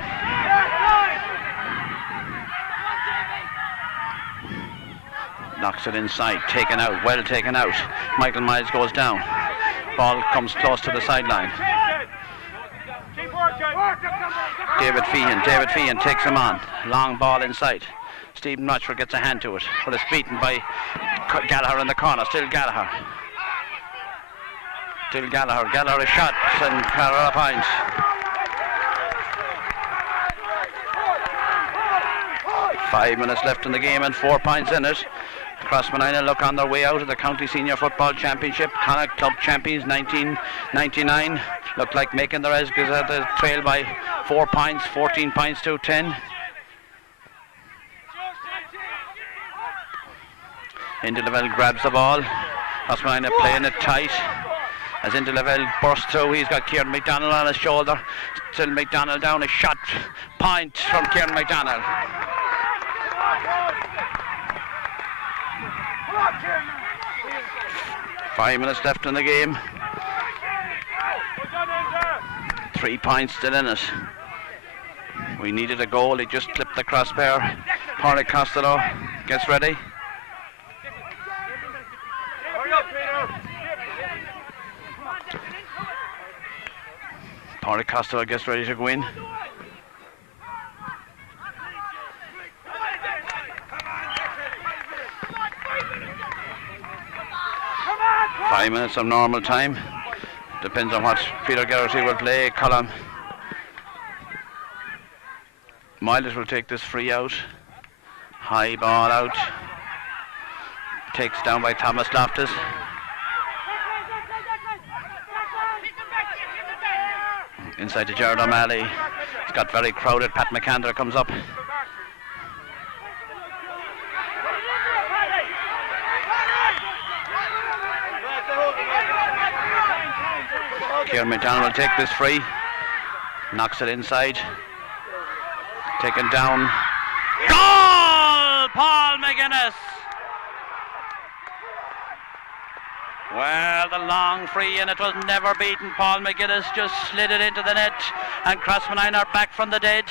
Knocks it inside. Taken out. Well taken out. Michael Miles goes down. Ball comes close to the sideline. David Feehan takes him on. Long ball inside. Stephen Rochford gets a hand to it, but it's beaten by Gallagher in the corner. Still Gallagher. Gallagher a shot and Carroll a point. Five minutes left in the game and 4 points in it. Crossmolina look on their way out of the County Senior Football Championship. Connacht Club champions 1999 look like making their edge because they trail by 4 points, 14 points to 10. Indelavelle grabs the ball. Crossmolina playing it tight. As Indelavelle bursts through, he's got Kieran McDonald on his shoulder. Still McDonald down, a shot point from Kieran McDonald. Five minutes left in the game. 3 points still in it. We needed a goal. He just clipped the crossbar. Paulie Costello gets ready. Paulie Costello gets ready to go in. Five minutes of normal time. Depends on what Peter Garrity will play. Colin Miles will take this free out. High ball out. Takes down by Thomas Loftus. Inside to Gerard O'Malley. It's got very crowded. Pat McAndra comes up. Kieran McDonald will take this free. Knocks it inside. Taken down. Goal! Paul McGuinness! Well, the long free, and it was never beaten. Paul McGuinness just slid it into the net, and Crossmolina are back from the dead.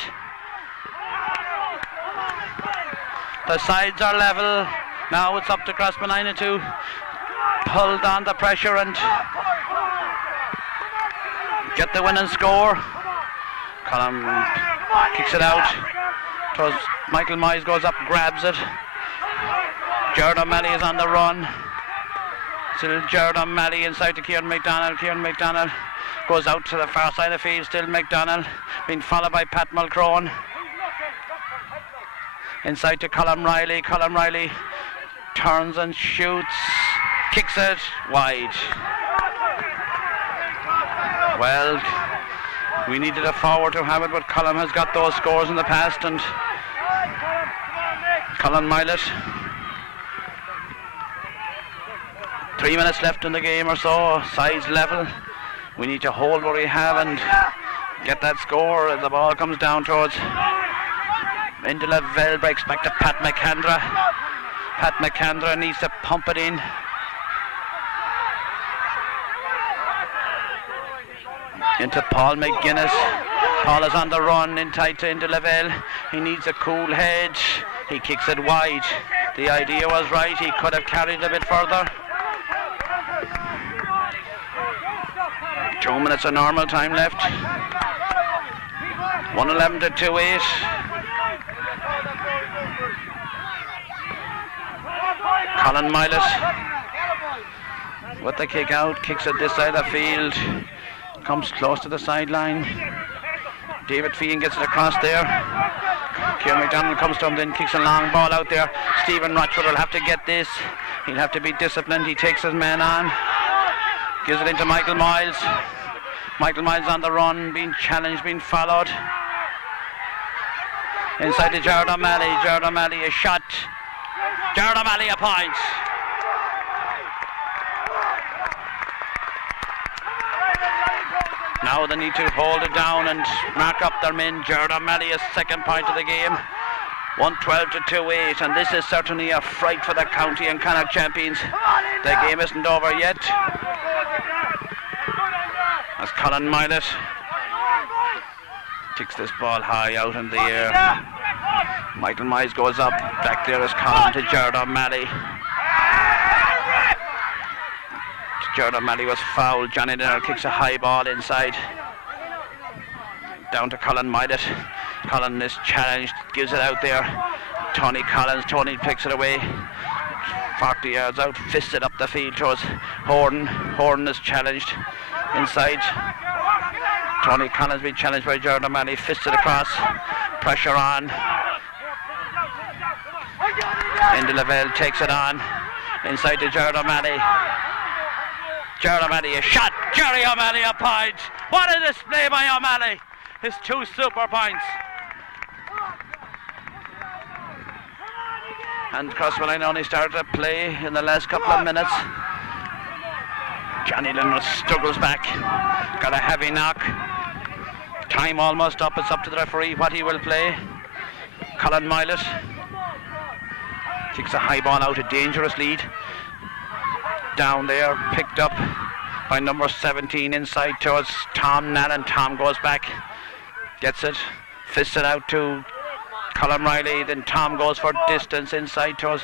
The sides are level. Now it's up to Crossmolina to pull down the pressure and get the winning score. Colin kicks it out. Michael Mize goes up, grabs it. Gerard O'Malley is on the run. Still Gerard O'Malley inside to Kieran McDonald. Kieran McDonald goes out to the far side of the field. Still McDonald, being followed by Pat Mulcrone. Inside to Colin Riley. Colin Riley turns and shoots. Kicks it wide. Well, we needed a forward to have it, but Colin has got those scores in the past, and Colin Milet. 3 minutes left in the game or so, sides level. We need to hold what we have and get that score as the ball comes down towards Indelavelle, breaks back to Pat McAndra. Pat McAndra needs to pump it in. Into Paul McGuinness. Paul is on the run in tight into Lavelle. He needs a cool head. He kicks it wide. The idea was right. He could have carried a bit further. 2 minutes of normal time left. 1:11 to 2:8. Colin Milet with the kick out, kicks it this side of the field, comes close to the sideline. David Feehan gets it across there. Kieran McDonald comes to him, then kicks a long ball out there. Stephen Rochford will have to get this. He'll have to be disciplined. He takes his man on, gives it into Michael Miles. Michael Miles on the run, being challenged, being followed. Inside to Jared O'Malley. Jared O'Malley a shot. Jared O'Malley a point. Now they need to hold it down and mark up their men. Jared O'Malley a second point of the game. 1:12 to 2:8, and this is certainly a fright for the county and Connacht champions. The game isn't over yet. As Colin Milet kicks this ball high out in the air. Michael Miles goes up. Back there is Colin to Jared O'Malley. Jared O'Malley was fouled. Johnny Dinner kicks a high ball inside. Down to Colin Milet. Colin is challenged, gives it out there. Tony Collins, Tony picks it away. 40 yards out, fisted up the field towards Horton. Horton is challenged inside. Tony Collins being challenged by Jared O'Malley, fisted across. Pressure on. Indy Lavelle takes it on. Inside to Jared O'Malley. Jared O'Malley a shot. Jerry O'Malley a point. What a display by O'Malley. His 2 super points. And Crossmolina only started to play in the last couple of minutes. Johnny Lennon struggles back. Got a heavy knock. Time almost up. It's up to the referee what he will play. Colin Milet kicks a high ball out, a dangerous lead. Down there, picked up by number 17 inside towards Tom Nallen. Tom goes back, gets it, fists it out to Colin Riley. Then Tom goes for distance inside towards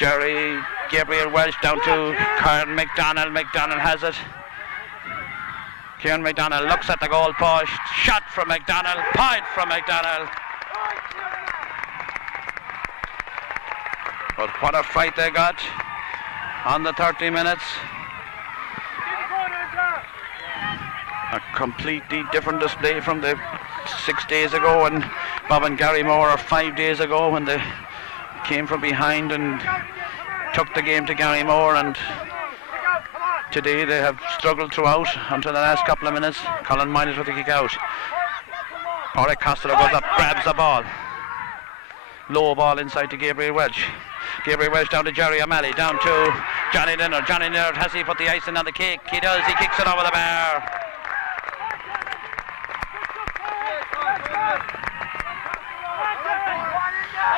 Gabriel Welsh, down to Kieran McDonald. McDonald has it. Kieran McDonald looks at the goal post. Shot from McDonald, point from McDonald. But what a fight they got on the 30 minutes. A completely different display from the 6 days ago and Bob and Gary Moore, or 5 days ago, when they came from behind and took the game to Gary Moore, and today they have struggled throughout until the last couple of minutes. Colin Miles with the kick out. Pádraig Costello goes up, grabs the ball. Low ball inside to Gabriel Welch. Gabriel Welch down to Jerry O'Malley, down to Johnny Leonard. Johnny Leonard, has he put the icing on the cake? He does, he kicks it over the bar.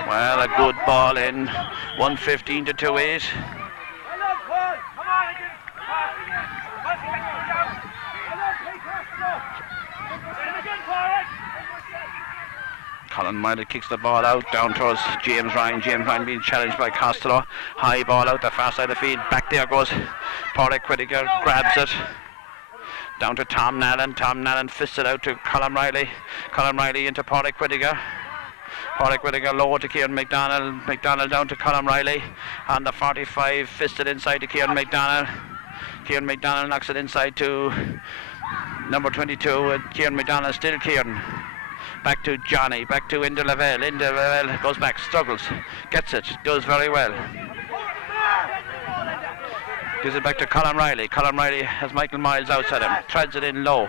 Well, a good ball in. 1:15 to 2:8. Colin Milet kicks the ball out down towards James Ryan. James Ryan being challenged by Costello. High ball out the far side of the field. Back there goes Pádraig Whittaker, grabs it. Down to Tom Nallen. Tom Nallen fists it out to Colin Riley. Colin Riley into Pádraig Whittaker. Pádraig Whittaker low to Kieran McDonald. McDonald down to Colin Riley. On the 45, fisted inside to Kieran McDonald. Kieran McDonald knocks it inside to number 22. And Kieran McDonald, still Kieran. Back to Johnny, back to Indy Lavelle. Indy Lavelle goes back, struggles, gets it, does very well. Gives it back to Colin Riley. Colin Riley has Michael Miles outside him, threads it in low.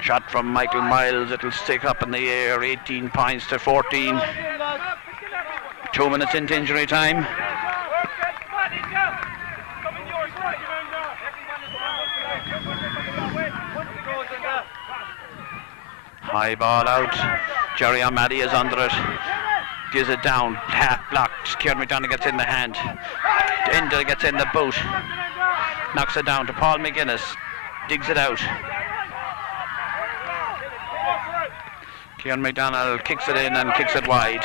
Shot from Michael Miles, it'll stick up in the air, 18 points to 14. 2 minutes into injury time. High ball out. Jerry O'Malley is under it. Gives it down. Half blocked. Kieran McDonald gets in the hand. Indy gets in the boot. Knocks it down to Paul McGuinness. Digs it out. Kieran McDonald kicks it in and kicks it wide.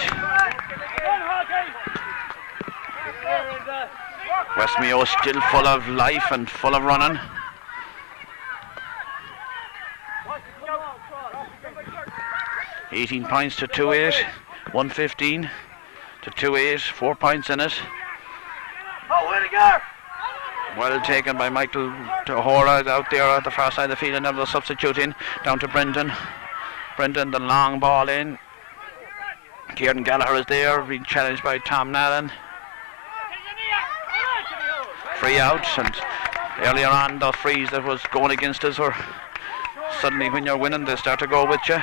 West Mayo still full of life and full of running. $18 points to 2-8, 115 to 2-8, 4 points in it. Well taken by Michael Hora out there at the far side of the field, and now substituting down to Brendan. Brendan, the long ball in. Kieran Gallagher is there, being challenged by Tom Nallen. Free out, and earlier on the frees that was going against us were suddenly, when you're winning, they start to go with you.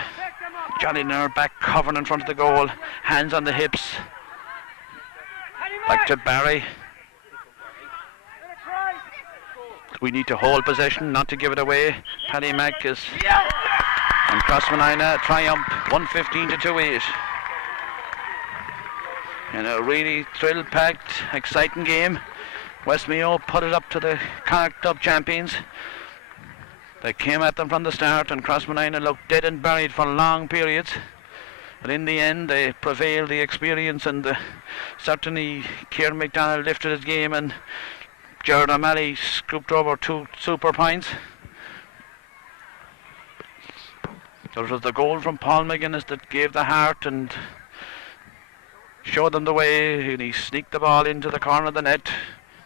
Johnny Nair back covering in front of the goal, hands on the hips. Back to Barry. We need to hold possession, not to give it away. Paddy Mack is, and Crossmolina triumph, 115 to 2-8. In a really thrill-packed, exciting game. West Mayo put it up to the Connacht Club champions. They came at them from the start, and Crossmolina looked dead and buried for long periods. But in the end, they prevailed, the experience, and certainly Kieran McDonald lifted his game, and Gerard O'Malley scooped over 2 super points. There was the goal from Paul McGuinness that gave the heart and showed them the way, and he sneaked the ball into the corner of the net.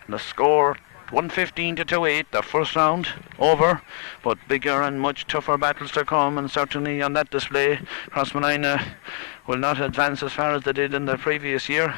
And the score, 115 to 2-8, the first round over, but bigger and much tougher battles to come, and certainly on that display, Crossmolina will not advance as far as they did in the previous year.